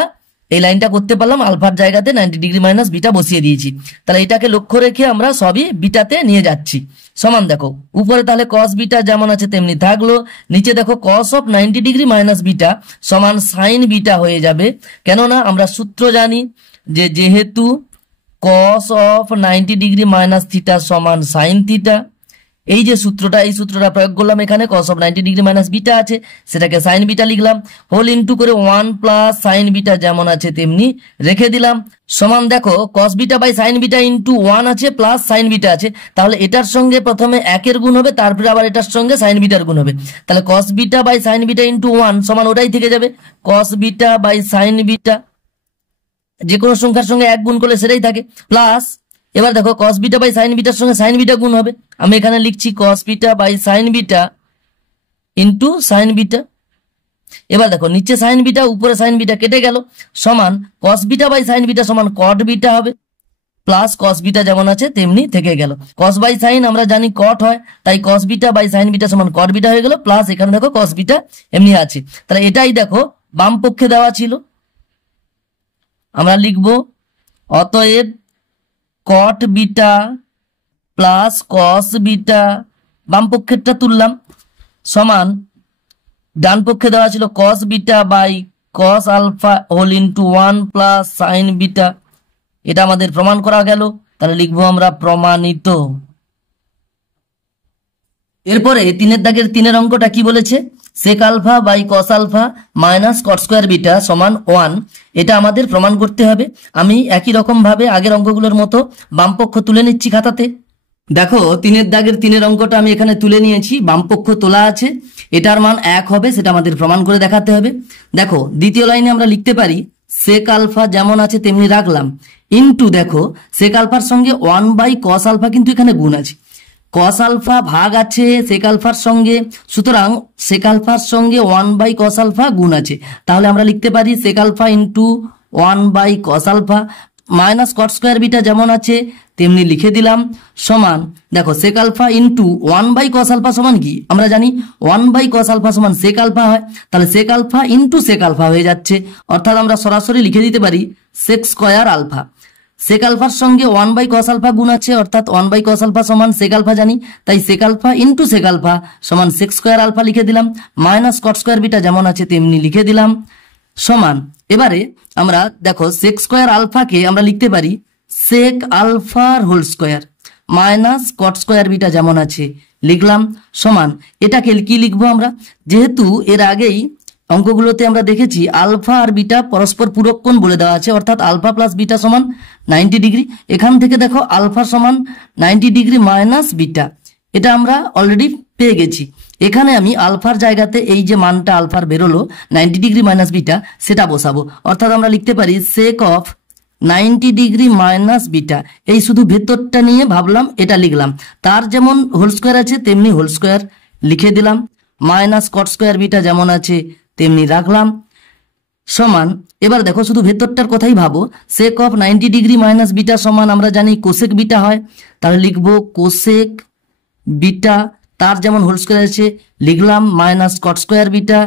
এই লাইনটা করতে পারলাম, আলফার জায়গাতে 90 ডিগ্রি মাইনাস বিটা বসিয়ে দিয়েছি। তাহলে এটাকে লক্ষ্য রেখে আমরা সবই বিটাতে নিয়ে যাচ্ছি। সমান দেখো উপরে তাহলে কস বিটা যেমন আছে তেমনি থাকলো, নিচে দেখো কস অফ 90 ডিগ্রি মাইনাস বিটা সমান সাইন বিটা হয়ে যাবে, কেননা আমরা সূত্র জানি যে যেহেতু কস অফ 90 ডিগ্রি মাইনাস থিটা সমান সাইন থিটা, এই যে সূত্রটা এই সূত্রটা প্রয়োগ করলাম, এখানে কস অফ 90 ডিগ্রি মাইনাস বিটা আছে সেটাকে সাইন বিটা লিখলাম, হোল ইন্টু করে 1 প্লাস সাইন বিটা যেমন আছে তেমনি রেখে দিলাম, সমান দেখো cos beta by sine beta into 1 আছে প্লাস সাইন বিটা আছে, তাহলে এটার সঙ্গে প্রথমে 1 এর গুণ হবে তারপরে আবার এটার সঙ্গে সাইন বিটার গুণ হবে, তাহলে cos beta by sine beta into 1 সমান ওটাই থেকে যাবে cos beta by sine beta, যে কোনো সংখ্যার সঙ্গে 1 গুণ করলে সেটাই থাকে, প্লাস এবার দেখো কস বিটা বাই সাইন বিটার সঙ্গে সাইন বিটা গুণ হবে, আমি এখানে লিখছি cos beta by sine beta into sine beta. এবার দেখো নিচে সাইন বিটা উপরে সাইন বিটা কেটে গেল, সমান cos beta by sine beta সমান কট বিটা হবে, প্লাস কস বিটা যেমন আছে তেমনি থেকে গেল, কস বাই সাইন আমরা জানি কট হয়, তাই cos beta by sine beta সমান কট বিটা হয়ে গেল, প্লাস এখানে দেখো কস বিটা এমনি আছে। তাহলে এটাই দেখো বাম পক্ষে দেওয়া ছিল, আমরা লিখবো অতএব cot beta plus cos beta, বাম পক্ষেরটা তুললাম, সমান ডান পক্ষে দেওয়া ছিল cos beta by cos alpha whole into 1 plus sine beta, এটা আমাদের প্রমাণ করা গেল। তাহলে লিখবো আমরা প্রমাণিত। এরপরে 3 দাগের 3 অঙ্কটা কি বলেছে, sec alpha by cos alpha minus cot square beta সমান 1, এটা আমাদের প্রমাণ করতে হবে। আমি একই রকম ভাবে আগের অঙ্কগুলোর মতো বাম পক্ষ তুলে নিচ্ছি খাতাতে। দেখো 3 দাগের 3 অঙ্কটা আমি এখানে তুলে নিয়েছি, বাম পক্ষ তোলা আছে, এটার মান 1 হবে সেটা আমাদের প্রমাণ করে দেখাতে হবে। দেখো দ্বিতীয় লাইনে আমরা লিখতে পারি সেক আলফা যেমন আছে তেমনি রাখলাম, ইন্টু দেখো সেক আলফার সঙ্গে 1 বাই কস আলফা কিন্তু এখানে গুণ আছে, কস আলফা ভাগ আছে সেক আলফার সঙ্গে, সুতরাং সেক আলফার সঙ্গে 1 বাই কস আলফা গুণ আছে, তাহলে আমরা লিখতে পারি sec alpha into 1 by cos alpha minus cot square beta যেমন আছে তেমনি লিখে দিলাম, সমান দেখো sec alpha into 1 by cos alpha সমান কি আমরা জানি 1 বাই কস আলফা সমান সেক আলফা হয়, তাহলে sec alpha into sec alpha হয়ে যাচ্ছে, অর্থাৎ আমরা সরাসরি লিখে দিতে পারি সেক স্কোয়ার আলফা। সেক আলফার সঙ্গে 1 বাই কস আলফা গুণ আছে, অর্থাৎ 1 বাই কস আলফা সমান সেক আলফা জানি, তাই sec alpha into sec alpha সমান সেক স্কোয়ার আলফা লিখে দিলাম, মাইনাস কট স্কোয়ার বিটা যেমন আছে তেমনি লিখে দিলাম, সমান এবারে আমরা দেখো সেক স্কোয়ার আলফাকে আমরা লিখতে পারি সেক আলফার whole square minus cot square beta যেমন আছে লিখলাম, সমান এটাকে কি লিখবো আমরা, যেহেতু এর আগেই অঙ্কগুলোতে আমরা দেখেছি আলফা আর বিটা পরস্পর পূরক কোণ বলে দেওয়া আছে, অর্থাৎ আলফা প্লাস বিটা সমান 90 ডিগ্রি, এখান থেকে দেখো আলফা সমান 90 ডিগ্রি মাইনাস বিটা, এটা আমরা অলরেডি পেয়ে গেছি। এখানে আমি আলফার জায়গাতে এই যে মানটা আলফার বেরোলো 90 ডিগ্রি মাইনাস বিটা সেটা বসাবো, অর্থাৎ আমরা লিখতে পারি sec of 90 degree minus beta, এই শুধু ভেতরটা নিয়ে ভাবলাম এটা লিখলাম, তার যেমন হোল স্কোয়ার আছে তেমনি হোল স্কোয়ার লিখে দিলাম, মাইনাস কট স্কোয়ার বিটা যেমন আছে তেমনি রাখলাম, সমান এবার দেখো শুধু ভেতরটার কথাই ভাবো, সেক অফ 90 ডিগ্রি মাইনাস বিটা সমান আমরা জানি কোসেক বিটা হয়, তাহলে লিখবো কোসেক বিটা, তার যেমন হোল স্কোয়ার আছে লিখলাম, মাইনাস কট স্কোয়ার বিটা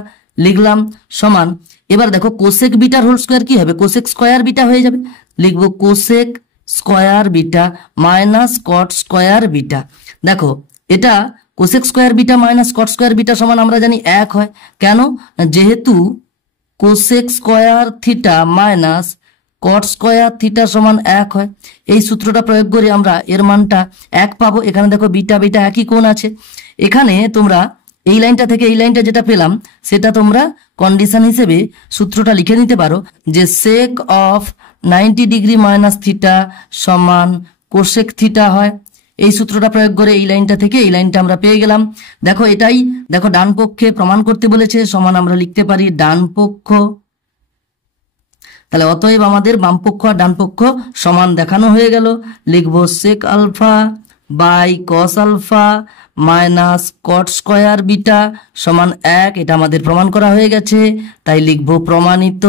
লিখলাম, সমান এবার দেখো কোসেক বিটার হোল স্কোয়ার কি হবে, কোসেক স্কোয়ার বিটা হয়ে যাবে, লিখবো cosec square beta minus cot square beta. দেখো এটা cosec square beta minus cot square beta সমান আমরা জানি 1 হয়, কেন যেহেতু cosec square theta minus cot square theta সমান 1 হয়, এই সূত্রটা প্রয়োগ করে আমরা এর মানটা 1 পাবো। এখানে দেখো বিটা বিটা একই কোণ আছে, এখানে তোমরা এই লাইনটা থেকে এই লাইনটা যেটা পেলাম সেটা তোমরা কন্ডিশন হিসেবে সূত্রটা লিখে নিতে পারো যে sec of 90 degree minus theta সমান কোসেক থিটা হয়। এই সূত্রটা প্রয়োগ করে এই লাইনটা থেকে এই লাইনটা আমরা পেয়ে গেলাম। দেখো এটাই দেখো ডান পক্ষে প্রমাণ করতে বলেছে, সমান আমরা লিখতে পারি ডান পক্ষ। তাহলে অতএব আমাদের বাম পক্ষ আর ডান পক্ষ সমান দেখানো হয়ে গেল। লিখবো sec alpha by cos alpha minus cot square beta সমান 1। এটা আমাদের প্রমাণ করা হয়ে গেছে, তাই লিখবো প্রমাণিত।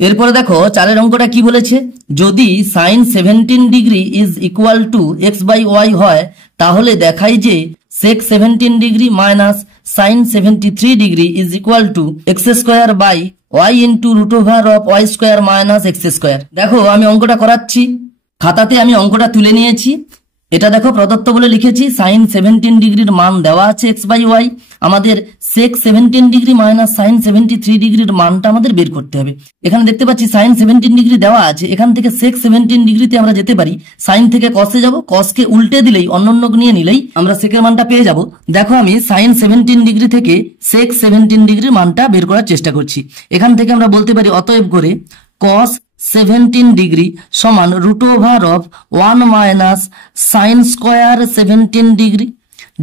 এরপরে দেখো 4 অঙ্কটা কি বলেছে, যদি sin 17 ডিগ্রি ইজ ইকুয়াল টু x/y হয় তাহলে দেখাই যে sec 17 degree minus sin 73 degree is equal to x square by y into root over of y square minus x square. দেখো আমি অঙ্কটা করাচ্ছি, খাতাতে আমি অঙ্কটা তুলে নিয়েছি। এটা দেখো প্রদত্ত বলে লিখেছি sin 17 ডিগ্রির মান দেওয়া আছে x/y, আমাদের sec 17 ডিগ্রি মাইনাস sin 73 ডিগ্রির মানটা আমাদের বের করতে হবে। এখানে দেখতে পাচ্ছি sin 17 ডিগ্রি দেওয়া আছে, এখান থেকে sec 17 ডিগ্রিতে আমরা যেতে পারি, sin থেকে cos এ যাব, cos কে উল্টে দিলেই অন্য নিয়ে নিলেই আমরা sec এর মানটা পেয়ে যাব। দেখো আমি sin 17 ডিগ্রি থেকে sec 17 ডিগ্রির মানটা বের করার চেষ্টা করছি। এখান থেকে আমরা বলতে পারি অতএব করে cos 17 ডিগ্রি সমান root over of 1 minus sine square 17 degree.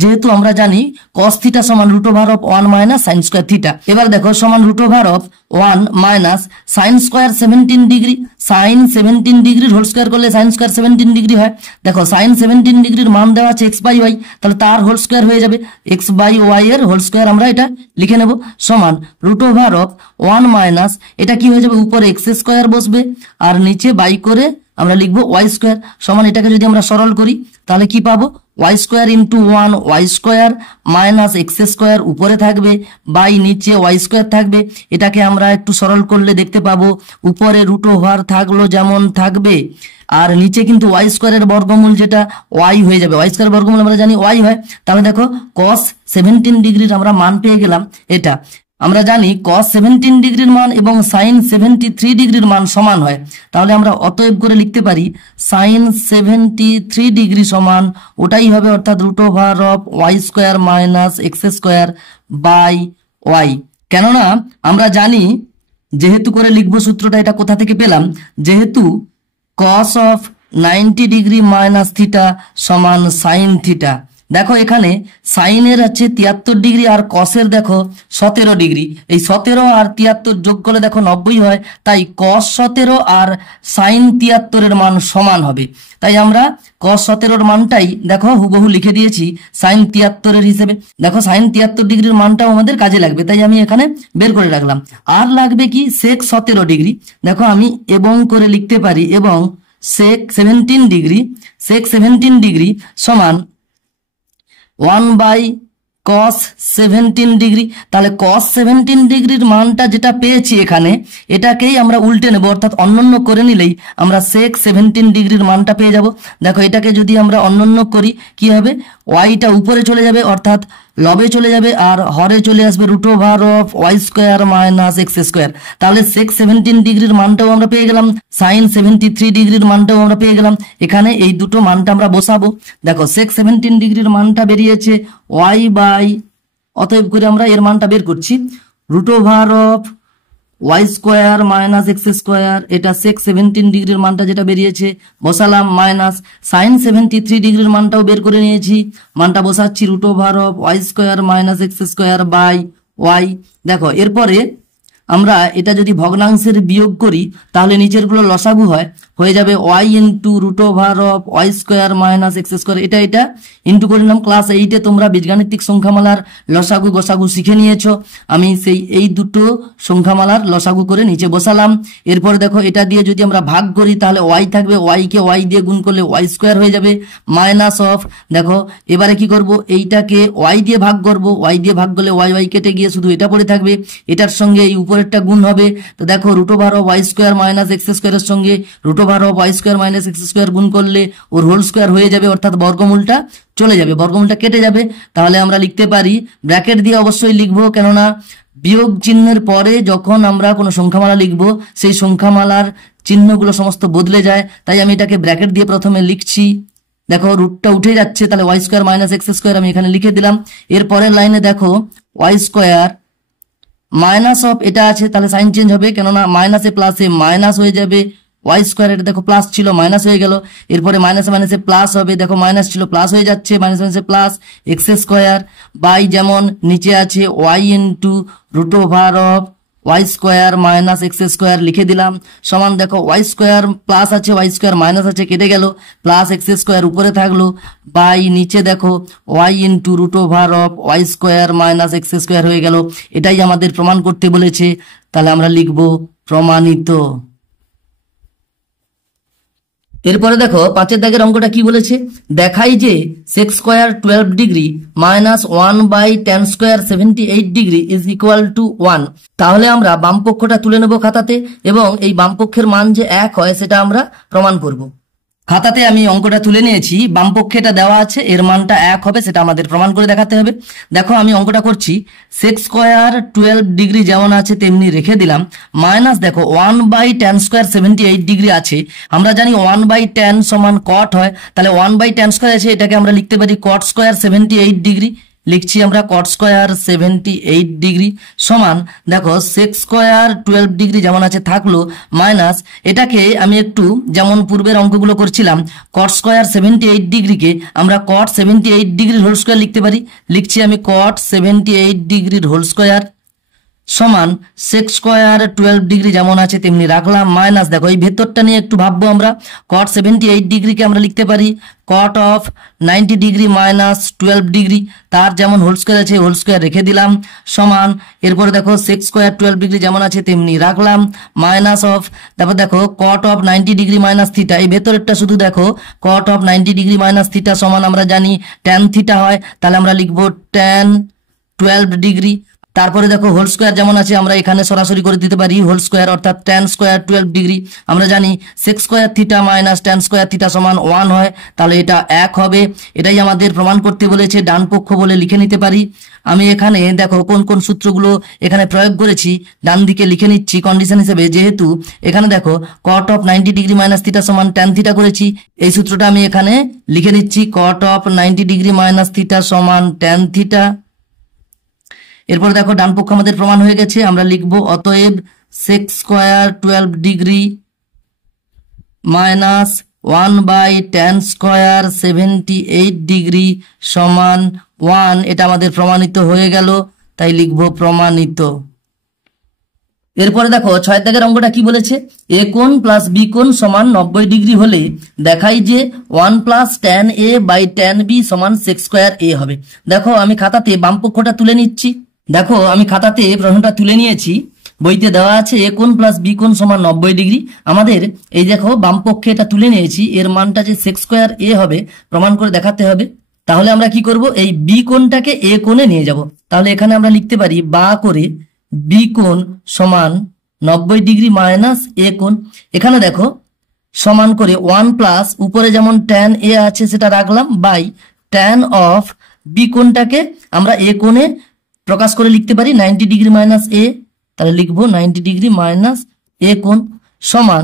যেহেতু আমরা জানি cos থিটা সমান root over of 1 minus sine square theta. এবার দেখো সমান root over of 1 minus sine square 17 degree. Sine 17 ডিগ্রির হোল স্কোয়ার করলে সাইন স্কোয়ার 17 ডিগ্রি হয়। দেখো সাইন 17 ডিগ্রির মান দেওয়া আছে x/y, তাহলে তার হোল স্কোয়ার হয়ে যাবে, x/y এর হোল স্কোয়ার আমরা এটা লিখে নেব সমান রুট ওভার অফ 1 মাইনাস এটা কি হয়ে যাবে, উপরে x স্কোয়ার বসবে আর নিচে বাই করে আমরা লিখবো y স্কোয়ার সমান, এটাকে যদি আমরা সরল করি তাহলে কি পাবো, y square into 1 y square minus x square উপরে থাকবে বাই নিচে y স্কোয়ার থাকবে। এটাকে আমরা একটু সরল করলে দেখতে পাবো উপরে রুট ওভার থাকলো যেমন থাকবে আর নিচে কিন্তু y স্কোয়ারের বর্গমূল যেটা y হয়ে যাবে, y স্কোয়ারের বর্গমূল আমরা জানি y হয়। তাহলে দেখো cos 17 ডিগ্রির আমরা মান পেয়ে গেলাম। এটা আমরা জানি cos 17 ডিগ্রির মান এবং sin 73 ডিগ্রির মান সমান হয়, তাহলে আমরা অতএব করে লিখতে পারি sin 73 ডিগ্রি সমান ওটাই হবে অর্থাৎ root over of y square minus x square by y। কেননা আমরা জানি যেহেতু করে লিখবো সূত্রটা, এটা কোথা থেকে পেলাম, যেহেতু cos of 90 degree minus theta সমান সাইন থিটা। দেখো এখানে সাইনের আছে 73 ডিগ্রি আর কসের দেখো 17 ডিগ্রি, এই 17 আর 73 যোগ করলে দেখো 90 হয়, তাই cos 17 আর সাইন 73 এর মান সমান হবে। তাই আমরা cos 17 এর মানটাই দেখো হুবহু লিখে দিয়েছি সাইন 73 এর হিসেবে। দেখো সাইন 73 ডিগ্রির মানটাও আমাদের কাজে লাগবে, তাই আমি এখানে বের করে রাখলাম। আর লাগবে কি sec 17 ডিগ্রি, দেখো আমি এবং করে লিখতে পারি এবং sec 17 ডিগ্রি সমান 1 বাই cos 17 ডিগ্রি। তাহলে cos 17 ডিগ্রির মানটা যেটা পেয়েছি এখানে এটাকেই আমরা উল্টে নেব, অর্থাৎ অন্যন্য করে নিলেই আমরা sec 17 ডিগ্রির মানটা পেয়ে যাব। দেখো এটাকে যদি আমরা অন্যন্য করি কি হবে, ওয়াইটা উপরে চলে যাবে অর্থাৎ লবে চলে যাবে আর হরে চলে আসবে root over of y square minus x square. তাহলে sec 17 ডিগ্রির মানটাও আমরা পেয়ে গেলাম, সাইন 73 ডিগ্রির মানটাও আমরা পেয়ে গেলাম। এখানে এই দুটো মানটা আমরা বসাবো। দেখো sec 17 ডিগ্রির মানটা বেরিয়েছে ওয়াই বাই, অতএব করে আমরা এর মানটা বের করছি root over of y square minus x square. এটা sec 17 ডিগ্রির মানটা যেটা বেরিয়েছে বসালাম, মাইনাস সাইন 73 ডিগ্রির মানটাও বের করে নিয়েছি, মানটা বসাচ্ছি root over of y square minus x square by y. দেখো এরপরে আমরা এটা যদি ভগ্নাংশের বিয়োগ করি তাহলে নিচের গুলো লসাগু হয়ে যাবে y into root over of y square minus x square. এটা ইন্টু করে নিলাম। ক্লাস 8-এ তোমরা বীজগাণিতিক সংখ্যামালার লসাগু গসাগু শিখে নিয়েছো, আমি সেই এই দুটো সংখ্যামালার লসাগু করে নিচে বসালাম। এরপরে দেখো এটা দিয়ে যদি আমরা ভাগ করি তাহলে ওয়াই থাকবে, ওয়াই কে ওয়াই দিয়ে গুণ করলে ওয়াই স্কোয়ার হয়ে যাবে মাইনাস অফ, দেখো এবারে কি করব, এইটাকে ওয়াই দিয়ে ভাগ করব, ওয়াই দিয়ে ভাগ করলে ওয়াই ওয়াই কেটে গিয়ে শুধু এটা পড়ে থাকবে, এটার সঙ্গে এই উপরেরটা গুণ হবে। তো দেখো root over of y square minus x স্কোয়ারের সঙ্গে root over of y square minus x square গুণ করলে ওর হোল স্কোয়ার হয়ে যাবে, অর্থাৎ বর্গমূলটা চলে যাবে, বর্গমূলটা কেটে যাবে। তাহলে আমরা লিখতে পারি, ব্র্যাকেট দিয়ে অবশ্যই লিখবো, কেননা বিয়োগ চিহ্নের পরে যখন আমরা কোনো সংখ্যামালা লিখবো সেই সংখ্যামালার চিহ্নগুলো সমস্ত বদলে যায়, তাই আমি এটাকে ব্র্যাকেট দিয়ে প্রথমে লিখছি দেখো রুটটা উঠে যাচ্ছে, তাহলে y square minus x square আমি এখানে লিখে দিলাম। এর পরের লাইনে দেখো ওয়াই স্কোয়ার মাইনাস অফ এটা আছে, তাহলে সাইন চেঞ্জ হবে, কেননা মাইনাসে প্লাসে মাইনাস হয়ে যাবে। ওয়াই স্কোয়ার এটা দেখো প্লাস ছিল মাইনাস হয়ে গেল, এরপরে মাইনাসে মাইনাসে প্লাস হবে, দেখো মাইনাস ছিল প্লাস হয়ে যাচ্ছে, মাইনাস মাইনাসে প্লাস এক্স স্কোয়ার বাই যেমন নিচে আছে y into root over of y square minus x square লিখে দিলাম, সমান দেখো ওয়াই স্কোয়ার প্লাস আছে ওয়াই স্কোয়ার মাইনাস আছে কেটে গেল, প্লাস এক্স স্কোয়ার উপরে থাকলো বাই নিচে দেখো y into root over of y square minus x square হয়ে গেল। এটাই আমাদের প্রমাণ করতে বলেছে, তাহলে আমরা লিখব প্রমাণিত। এরপরে দেখো 5 দাগের অঙ্কটা কি বলেছে, দেখাই যে sec square 12 degree minus 1/10 square 78 degree is equal to 1। তাহলে আমরা বাম পক্ষটা তুলে নেব খাতাতে, এবং এই বাম পক্ষের মান যে 1 হয় সেটা আমরা প্রমাণ করব। খাতাতে আমি অঙ্কটা তুলে নিয়েছি, বাম পক্ষে এটা দেওয়া আছে, এর মানটা 1 হবে, সেটা আমাদের প্রমাণ করে দেখাতে হবে। দেখো আমি অঙ্কটা করছি, সেক স্কোয়ার 12 ডিগ্রি যেমন আছে তেমনি রেখে দিলাম, মাইনাস দেখো 1/10 স্কোয়ার 78 ডিগ্রি আছে, আমরা জানি 1/10 সমান কট হয়, তাহলে 1/10 স্কোয়ার আছে, এটাকে আমরা লিখতে পারি কট স্কোয়ার 78 ডিগ্রি, লিখছি আমরা কট স্কোয়ার 78 ডিগ্রি সমান দেখো সেক স্কোয়ার 12 ডিগ্রি যেমন আছে থাকলো, মাইনাস এটাকে আমি একটু যেমন পূর্বের অঙ্কগুলো করছিলাম, কট স্কোয়ার 78 ডিগ্রিকে আমরা কট 78 ডিগ্রির হোল স্কোয়ার লিখতে পারি, লিখছি আমি কট 78 ডিগ্রির হোল স্কোয়ার সমান সেক স্কোয়ার 12 ডিগ্রি যেমন আছে তেমনি রাখলাম, মাইনাস দেখো এই ভেতরটা নিয়ে একটু ভাববো আমরা, কট 78 ডিগ্রিকে আমরা লিখতে পারি কট অফ 90 ডিগ্রি মাইনাস 12 ডিগ্রি, তার যেমন হোল স্কোয়ার আছে হোল স্কোয়ার রেখে দিলাম, সমান এরপরে দেখো সেক স্কোয়ার 12 ডিগ্রি যেমন আছে তেমনি রাখলাম, মাইনাস অফ তারপর দেখো কট অফ 90 ডিগ্রি মাইনাস থিটা, এই ভেতরেরটা শুধু দেখো কট অফ 90 ডিগ্রি মাইনাস থিটা সমান আমরা জানি ট্যান থিটা হয়, তাহলে আমরা লিখবো ট্যান 12 ডিগ্রি। তারপরে দেখো হোল স্কোয়ার যেমন আছে আমরা এখানে সরাসরি করে দিতে পারি হোল স্কোয়ার, অর্থাৎ ট্যান স্কোয়ার 12 ডিগ্রি, আমরা জানি sec square theta minus tan square theta সমান 1 হয়, তাহলে এটা 1 হবে। এটাই আমাদের প্রমাণ করতে বলেছে, ডান পক্ষ বলে লিখে নিতে পারি। আমি এখানে দেখো কোন কোন সূত্রগুলো এখানে প্রয়োগ করেছি ডান দিকে লিখে নিচ্ছি কন্ডিশন হিসেবে, যেহেতু এখানে দেখো কট অফ 90 ডিগ্রি মাইনাস থিটা সমান ট্যান থিটা করেছি, এই সূত্রটা আমি এখানে লিখে নিচ্ছি কট অফ 90 ডিগ্রি মাইনাস থিটা সমান ট্যান থিটা। এরপর দেখো ডান পক্ষ আমাদের প্রমাণ হয়ে গেছে, আমরা লিখব অতএব sec square 12 degree minus 1/10 square 78 degree সমান 1, এটা আমাদের প্রমাণিত হয়ে গেল, তাই লিখব প্রমাণিত। এরপরে দেখো 6 দাগের অঙ্কটা কি বলেছে, এ কোণ প্লাস বি কোণ সমান 90 ডিগ্রি হলে দেখাই যে 1 plus tan A by tan B সমান সেক স্কোয়ার এ হবে। দেখো আমি খাতাতে বাম পক্ষটা তুলে নিচ্ছি, দেখো আমি খাতাতে প্রশ্নটা তুলে নিয়েছি, বইতে দেওয়া আছে এ কোণ প্লাস বি কোণ সমান 90 ডিগ্রি, আমাদের এই দেখো বাম পক্ষে এটা তুলে নিয়েছি, এর মানটা যে সেক স্কোয়ার এ হবে প্রমাণ করে দেখাতে হবে। তাহলে আমরা কি করব, এই বি কোণটাকে এ কোণে নিয়ে যাব, তাহলে এখানে আমরা লিখতে পারি বা করে বি কোণ সমান 90 ডিগ্রি মাইনাস এ কোণ, এখানে দেখো সমান করে 1 প্লাস উপরে যেমন ট্যান এ আছে সেটা রাখলাম বাই ট্যান অফ বি কোণটাকে আমরা এ কোণে প্রকাশ করে লিখতে পারি 90 ডিগ্রি মাইনাস এ, তাহলে লিখবো 90 ডিগ্রি মাইনাস এ কোণ সমান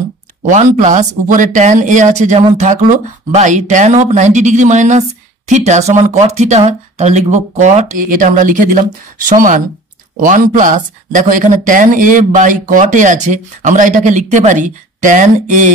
1 প্লাস উপরে ট্যান এ আছে যেমন থাকলো by tan of 90 degree minus theta সমান কট থিটা হয়, তাহলে লিখবো কট এ, এটা আমরা লিখে দিলাম সমান 1 প্লাস দেখো এখানে tan A by cot A আছে, আমরা এটাকে লিখতে পারি tan A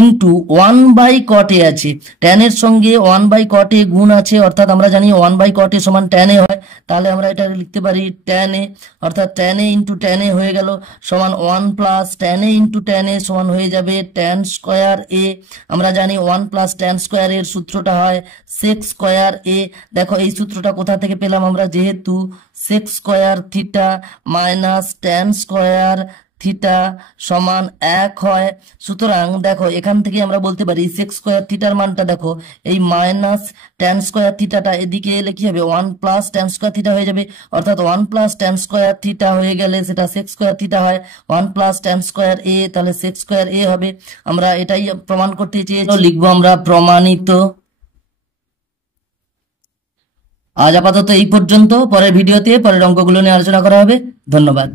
into 1 by cot A আছে, ট্যান এর সঙ্গে 1 বাই কট এ গুণ আছে, অর্থাৎ আমরা জানি 1 বাই কট এ সমান ট্যান এ হয়, তাহলে আমরা এটা লিখতে পারি ট্যান এ, অর্থাৎ tan A into tan A হয়ে গেল সমান 1 plus tan A into tan A সমান হয়ে যাবে ট্যান স্কোয়ার এ, আমরা জানি 1 প্লাস ট্যান স্কোয়ার এর সূত্রটা হয় সেক স্কোয়ার এ। দেখো এই সূত্রটা কোথা থেকে পেলাম আমরা, যেহেতু sec square theta minus tan square theta সমান 1 হয়, সুতরাং দেখো এখান থেকে আমরা বলতে পারি সেক স্কোয়ার থিটার মানটা দেখো এই মাইনাস ট্যান স্কোয়ার থিটাটা এদিকে এলে কি হবে 1 প্লাস ট্যান স্কোয়ার থিটা হয়ে যাবে, অর্থাৎ 1 প্লাস ট্যান স্কোয়ার থিটা হয়ে গেলে সেটা সেক স্কোয়ার থিটা হয় 1 প্লাস ট্যান স্কোয়ার এ, তাহলে সেক স্কোয়ার এ হবে। আমরা এটাই প্রমাণ করতে চেয়েছি, লিখবো আমরা প্রমাণিত। আজ আপাতত এই পর্যন্ত, পরের ভিডিওতে পরের অঙ্কগুলো নিয়ে আলোচনা করা হবে। ধন্যবাদ।